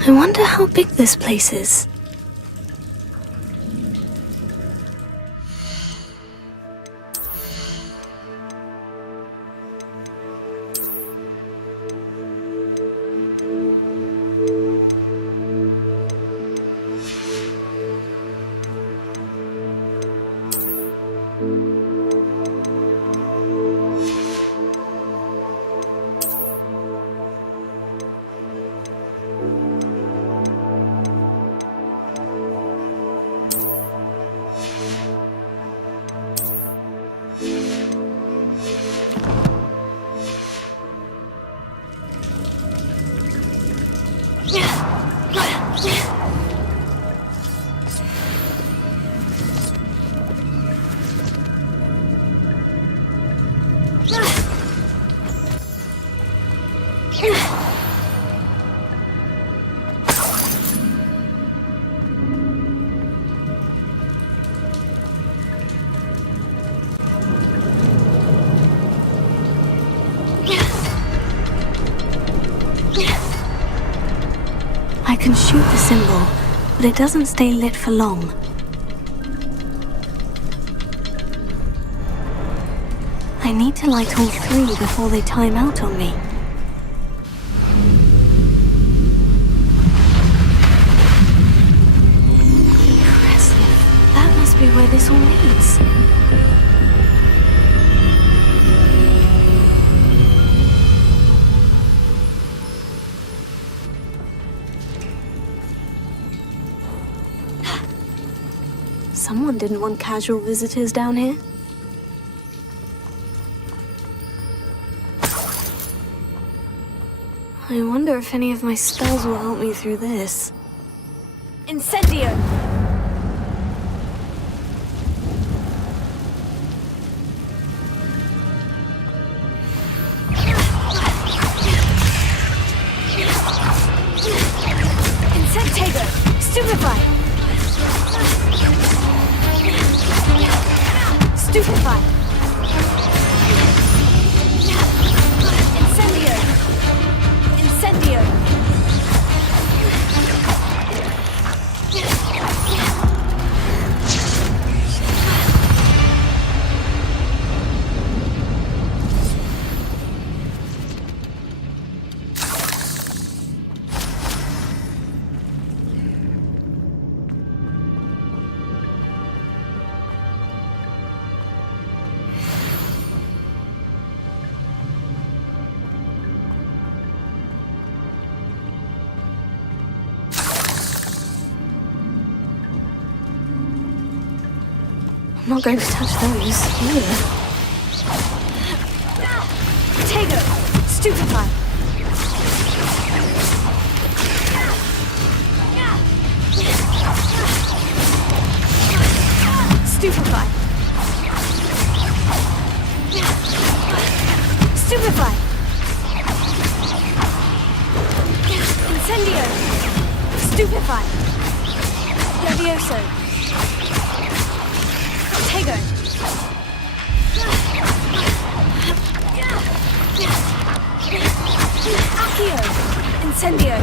I wonder how big this place is. I can shoot the symbol, but it doesn't stay lit for long. I need to light all three before they time out on me. Impressive. That must be where this all leads. Someone didn't want casual visitors down here. I wonder if any of my spells will help me through this. Incendio! Insectago! Stupefy! Stupefy! Incendio! Incendio! I'm not going to touch those either. Tego! Stupefy! Stupefy! Stupefy! Incendio! Stupefy! Levioso! Tego! Accio! Incendio!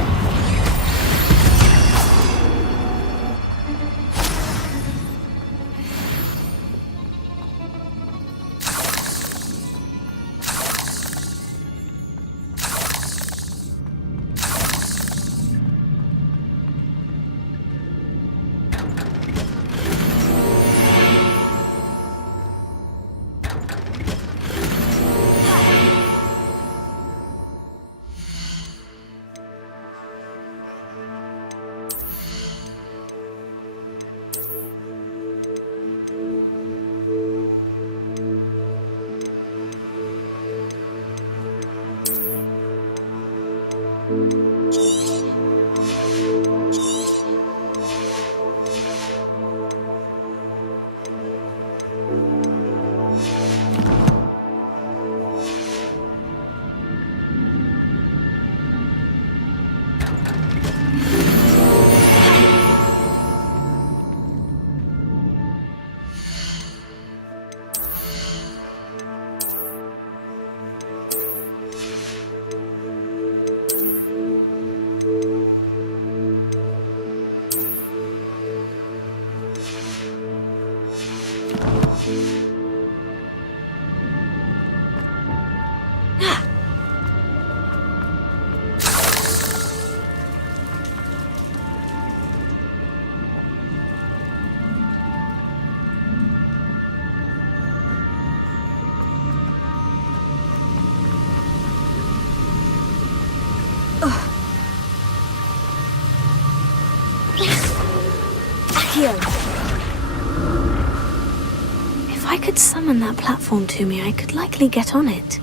If I could summon that platform to me, I could likely get on it.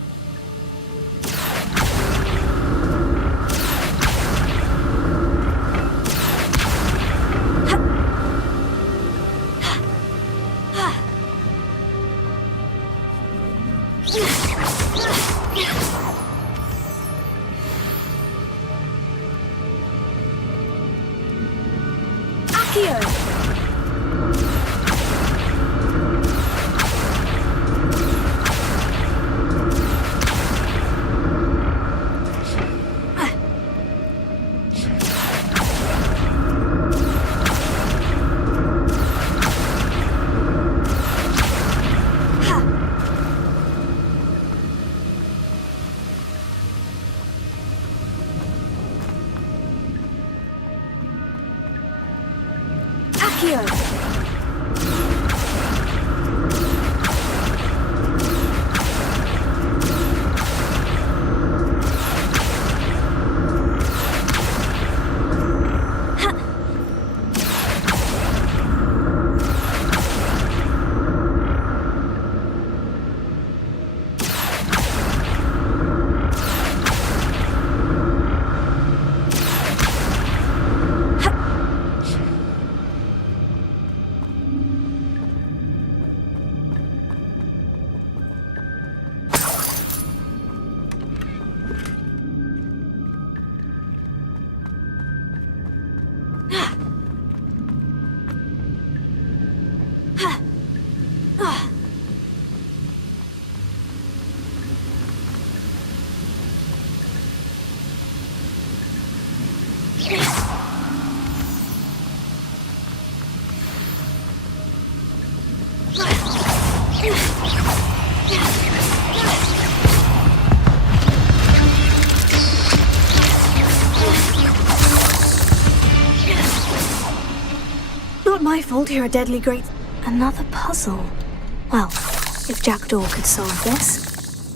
Not my fault you're a deadly great... Another puzzle. Well, if Jackdaw could solve this,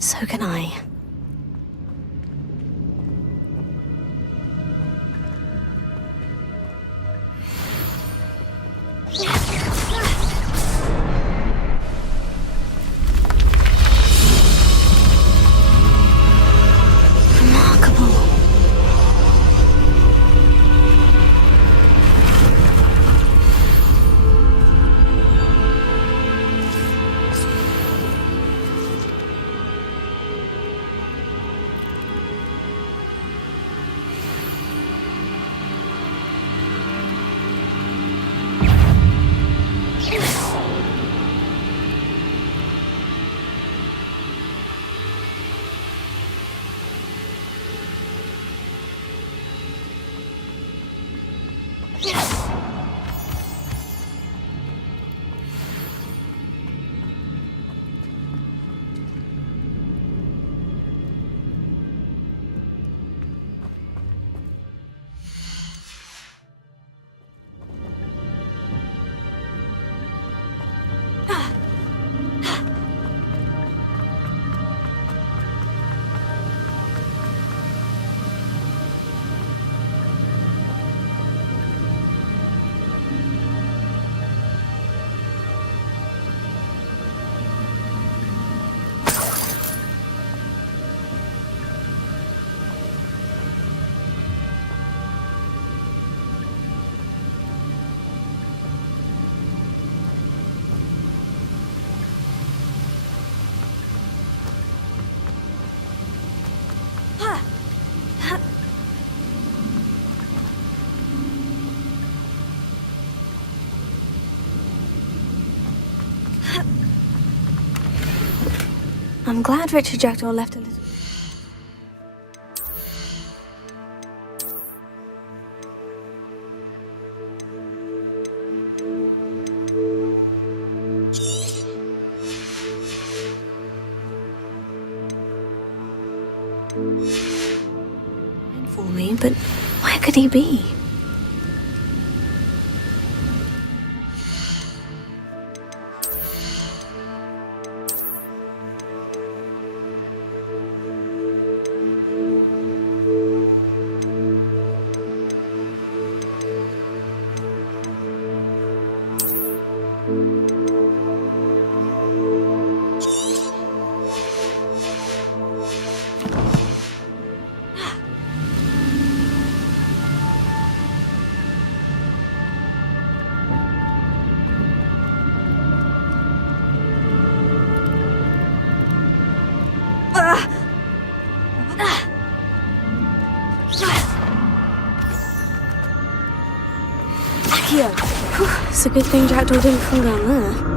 so can I. I'm glad Richard Jackdaw left a little... something, but where could he be? It's a good thing Jackdaw didn't fall down there.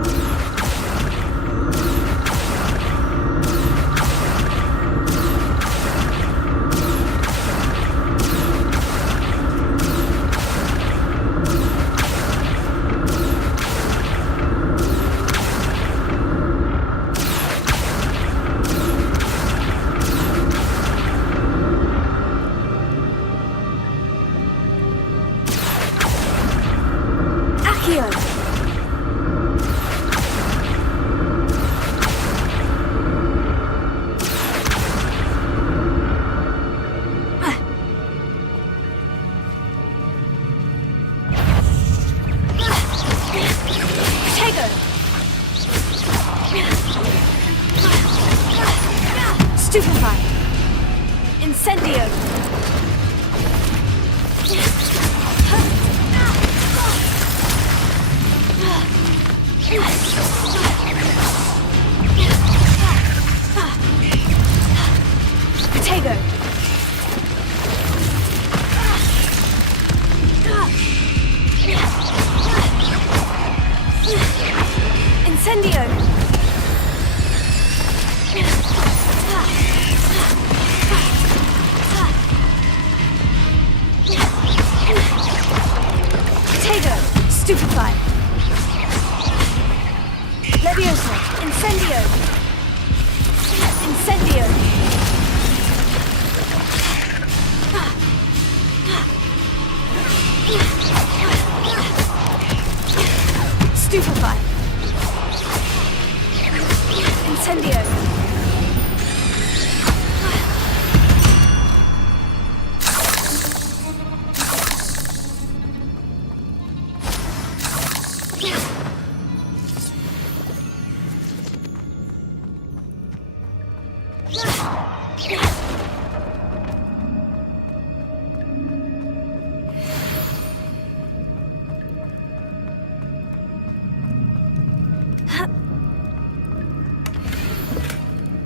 Stupefy! Incendio! Potato! Incendio! Potato! Stupefy! Leviosa! Incendio! Incendio! Stupefy! Incendio!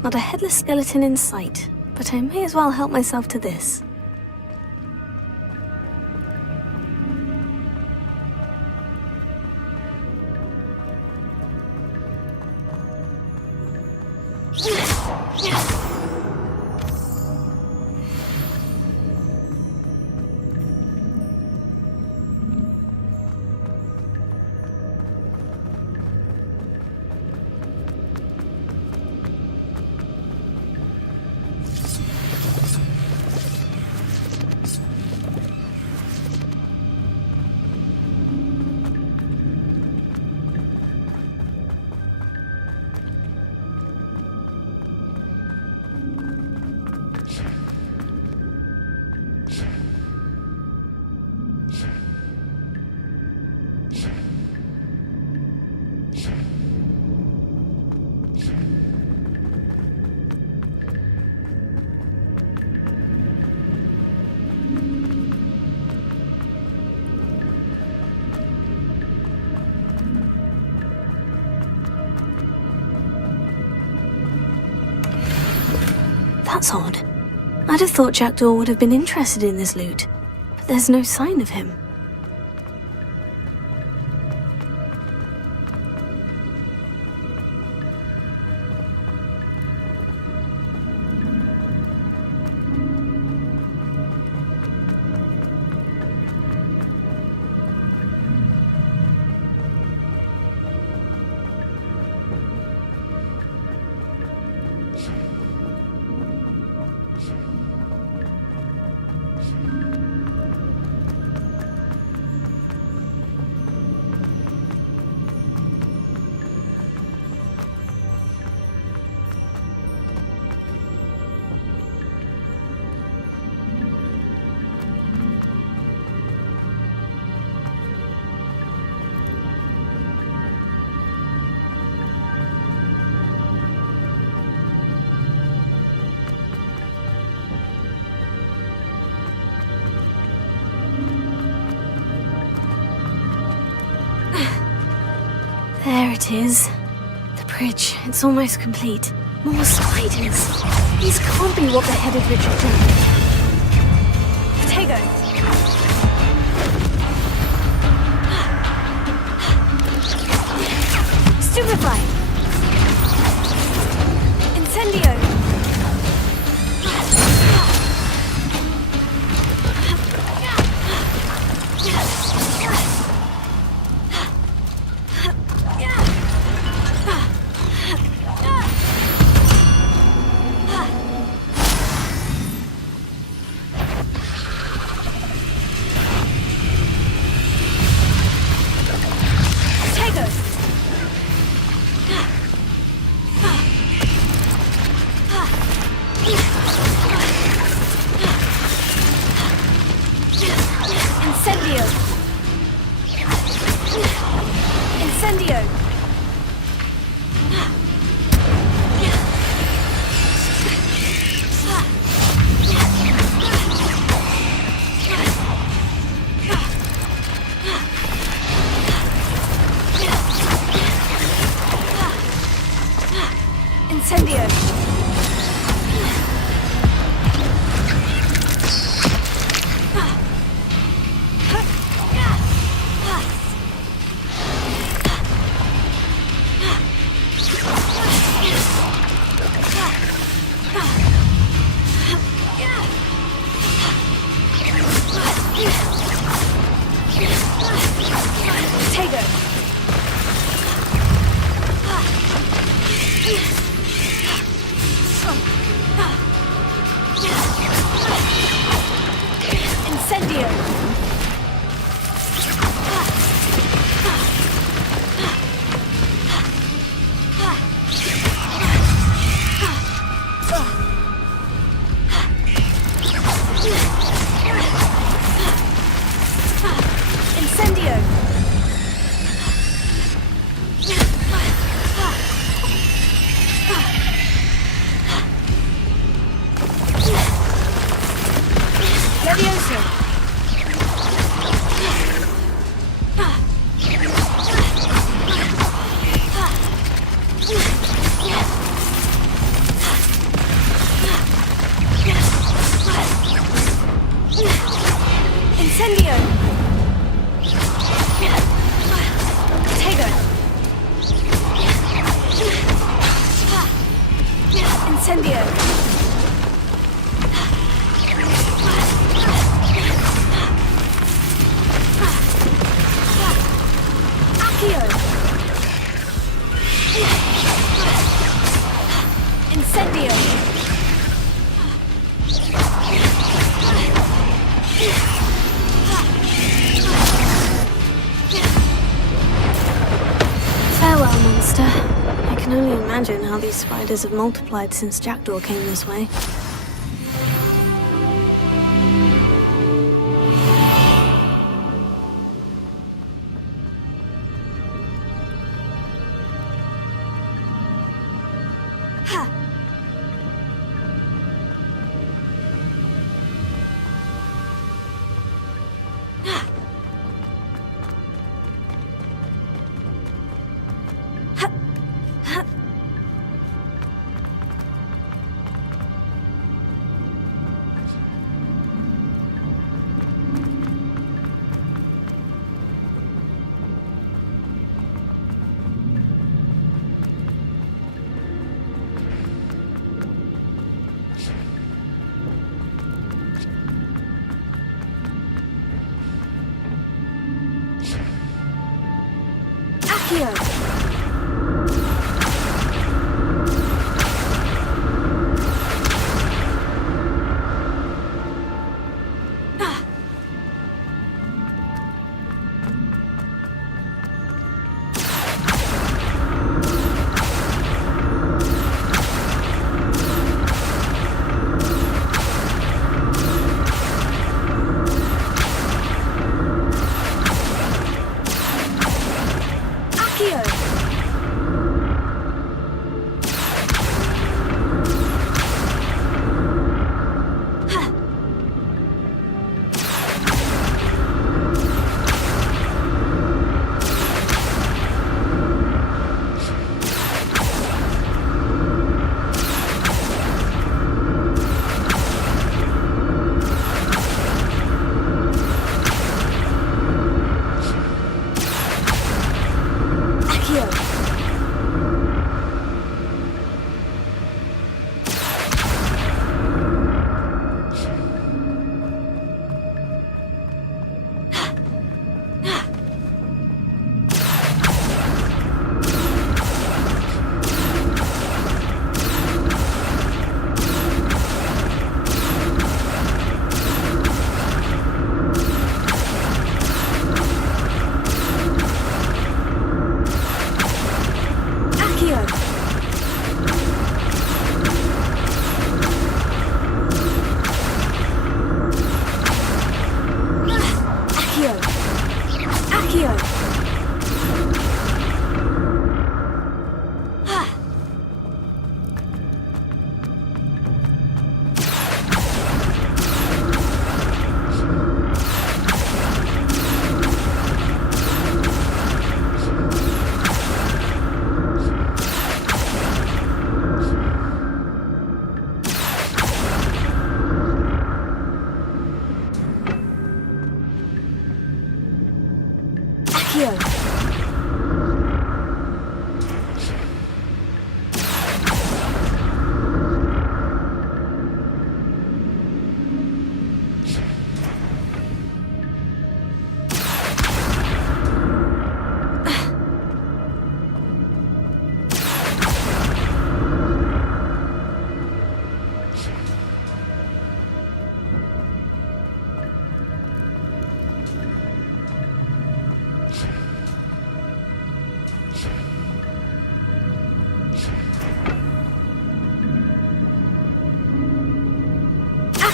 Not a headless skeleton in sight, but I may as well help myself to this. That's odd. I'd have thought Jackdaw would have been interested in this loot, but there's no sign of him. it is. The bridge, it's almost complete. More spiders. These can't be what the headed Richard did. Tego! Stupefy! Incendio! How these spiders have multiplied since Jackdaw came this way.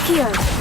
Accio!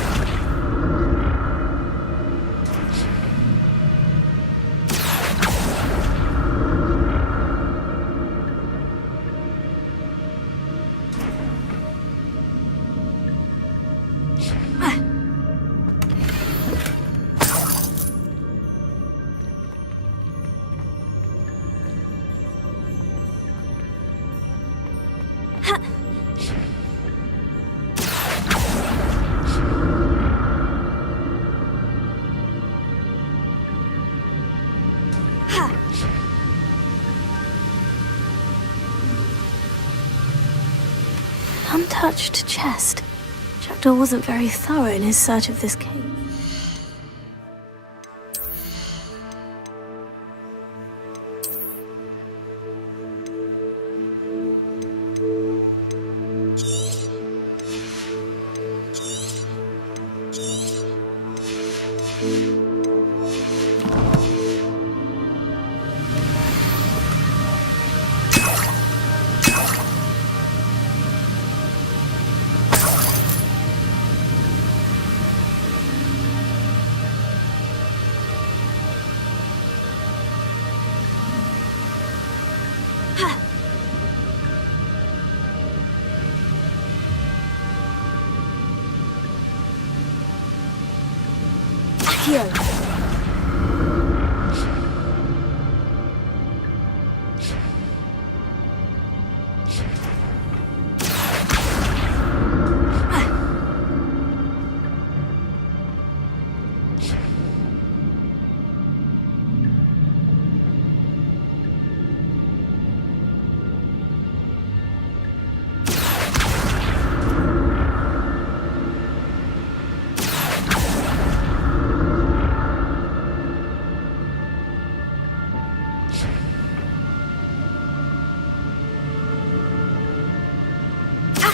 Untouched chest. Jackdaw wasn't very thorough in his search of this cave.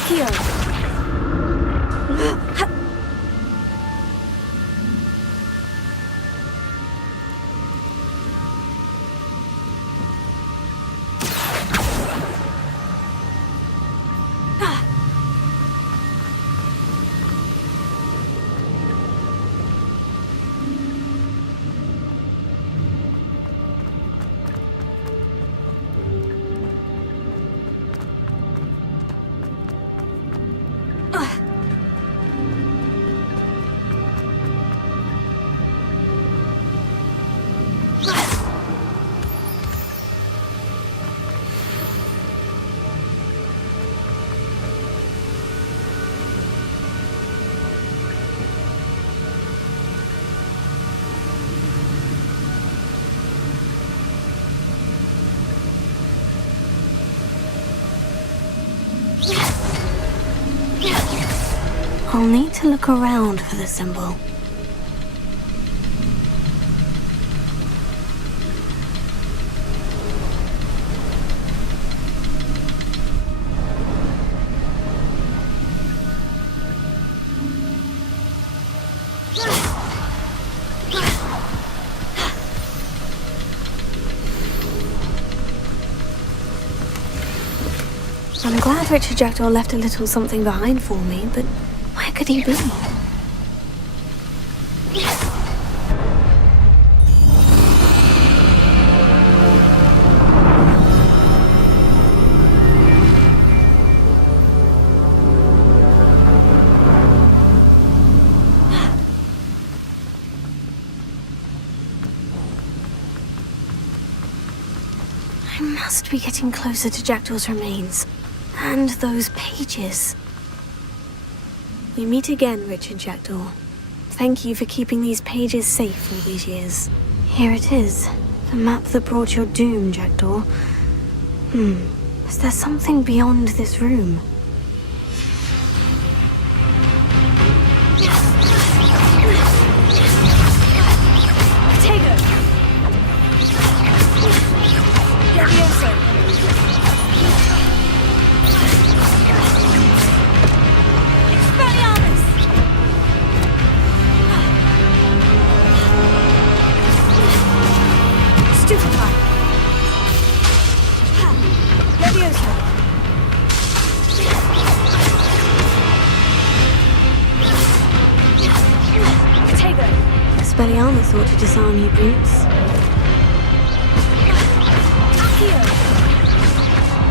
Accio! I'll need to look around for the symbol. I'm glad Richard Jackdaw left a little something behind for me, but where could he be? I must be getting closer to Jackdaw's remains. And those pages. We meet again, Richard Jackdaw. Thank you for keeping these pages safe all these years. Here it is. The map that brought your doom, Jackdaw. Is there something beyond this room? thought to disarm you brutes. Accio!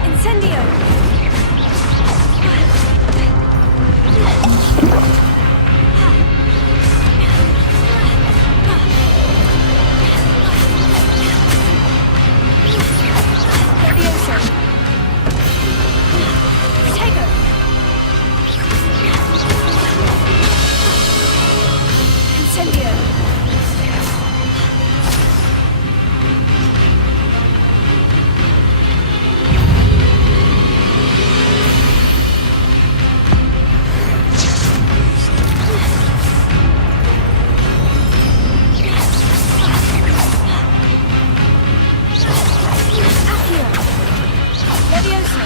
Incendio! Levioso! Protego! Incendio! Accio! Levioso!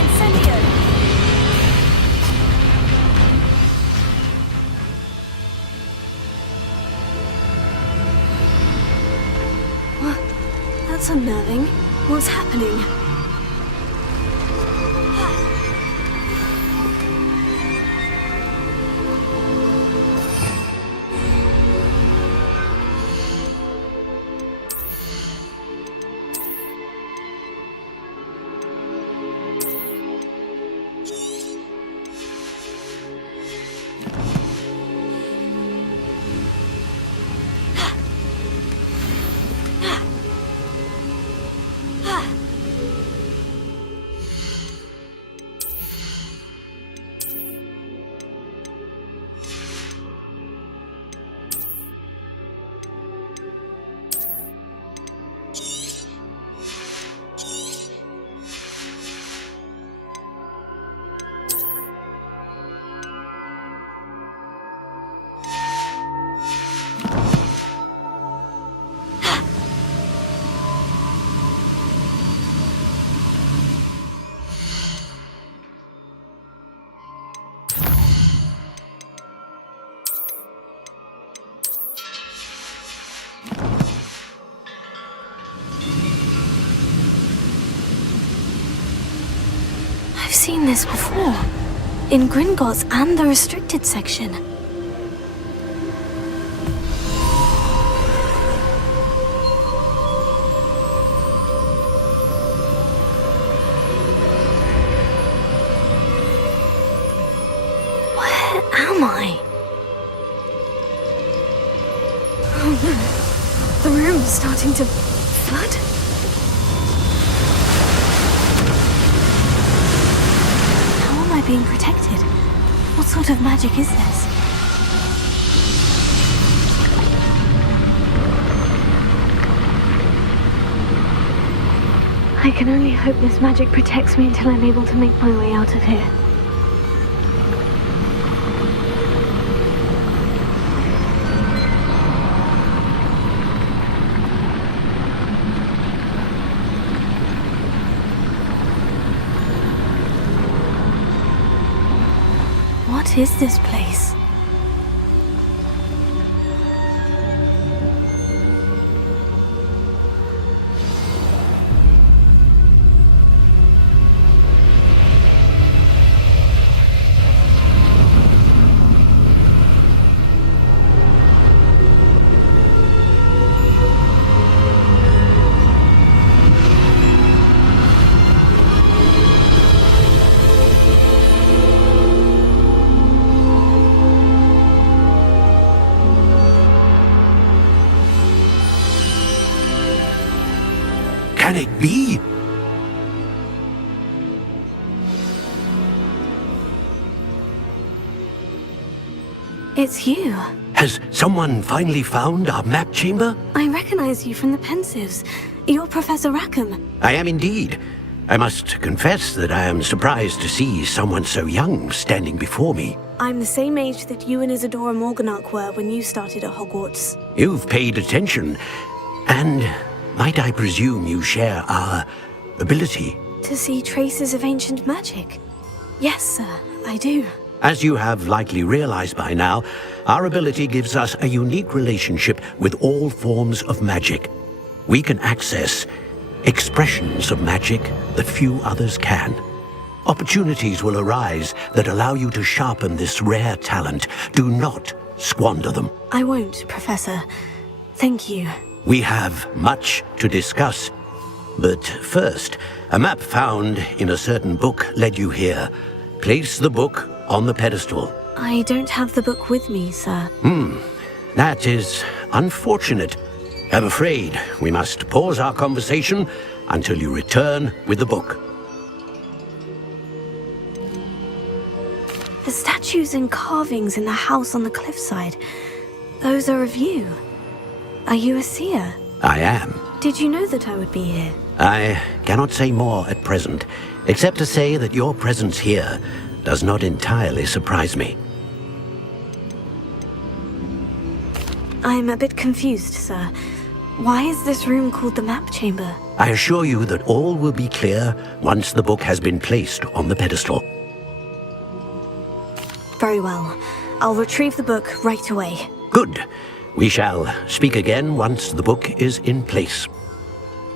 Incendio! What? That's unnerving. What's happening? I've seen this before. In Gringotts and the restricted section. Where am I? Oh no. The room's starting to flood. How am I being protected? What sort of magic is this? I can only hope this magic protects me until I'm able to make my way out of here. What is this place? be? It's you. Has someone finally found our map chamber? I recognize you from the Pensives. You're Professor Rackham. I am indeed. I must confess that I am surprised to see someone so young standing before me. I'm the same age that you and Isadora Morganach were when you started at Hogwarts. You've paid attention, and might I presume you share our ability? To see traces of ancient magic? Yes, sir, I do. As you have likely realized by now, our ability gives us a unique relationship with all forms of magic. We can access expressions of magic that few others can. Opportunities will arise that allow you to sharpen this rare talent. Do not squander them. I won't, Professor. Thank you. We have much to discuss. But first, a map found in a certain book led you here. Place the book on the pedestal. I don't have the book with me, sir. That is unfortunate. I'm afraid we must pause our conversation until you return with the book. The statues and carvings in the house on the cliffside, those are of you. Are you a seer? I am. Did you know that I would be here? I cannot say more at present, except to say that your presence here does not entirely surprise me. I'm a bit confused, sir. Why is this room called the map chamber? I assure you that all will be clear once the book has been placed on the pedestal. Very well. I'll retrieve the book right away. Good. We shall speak again once the book is in place.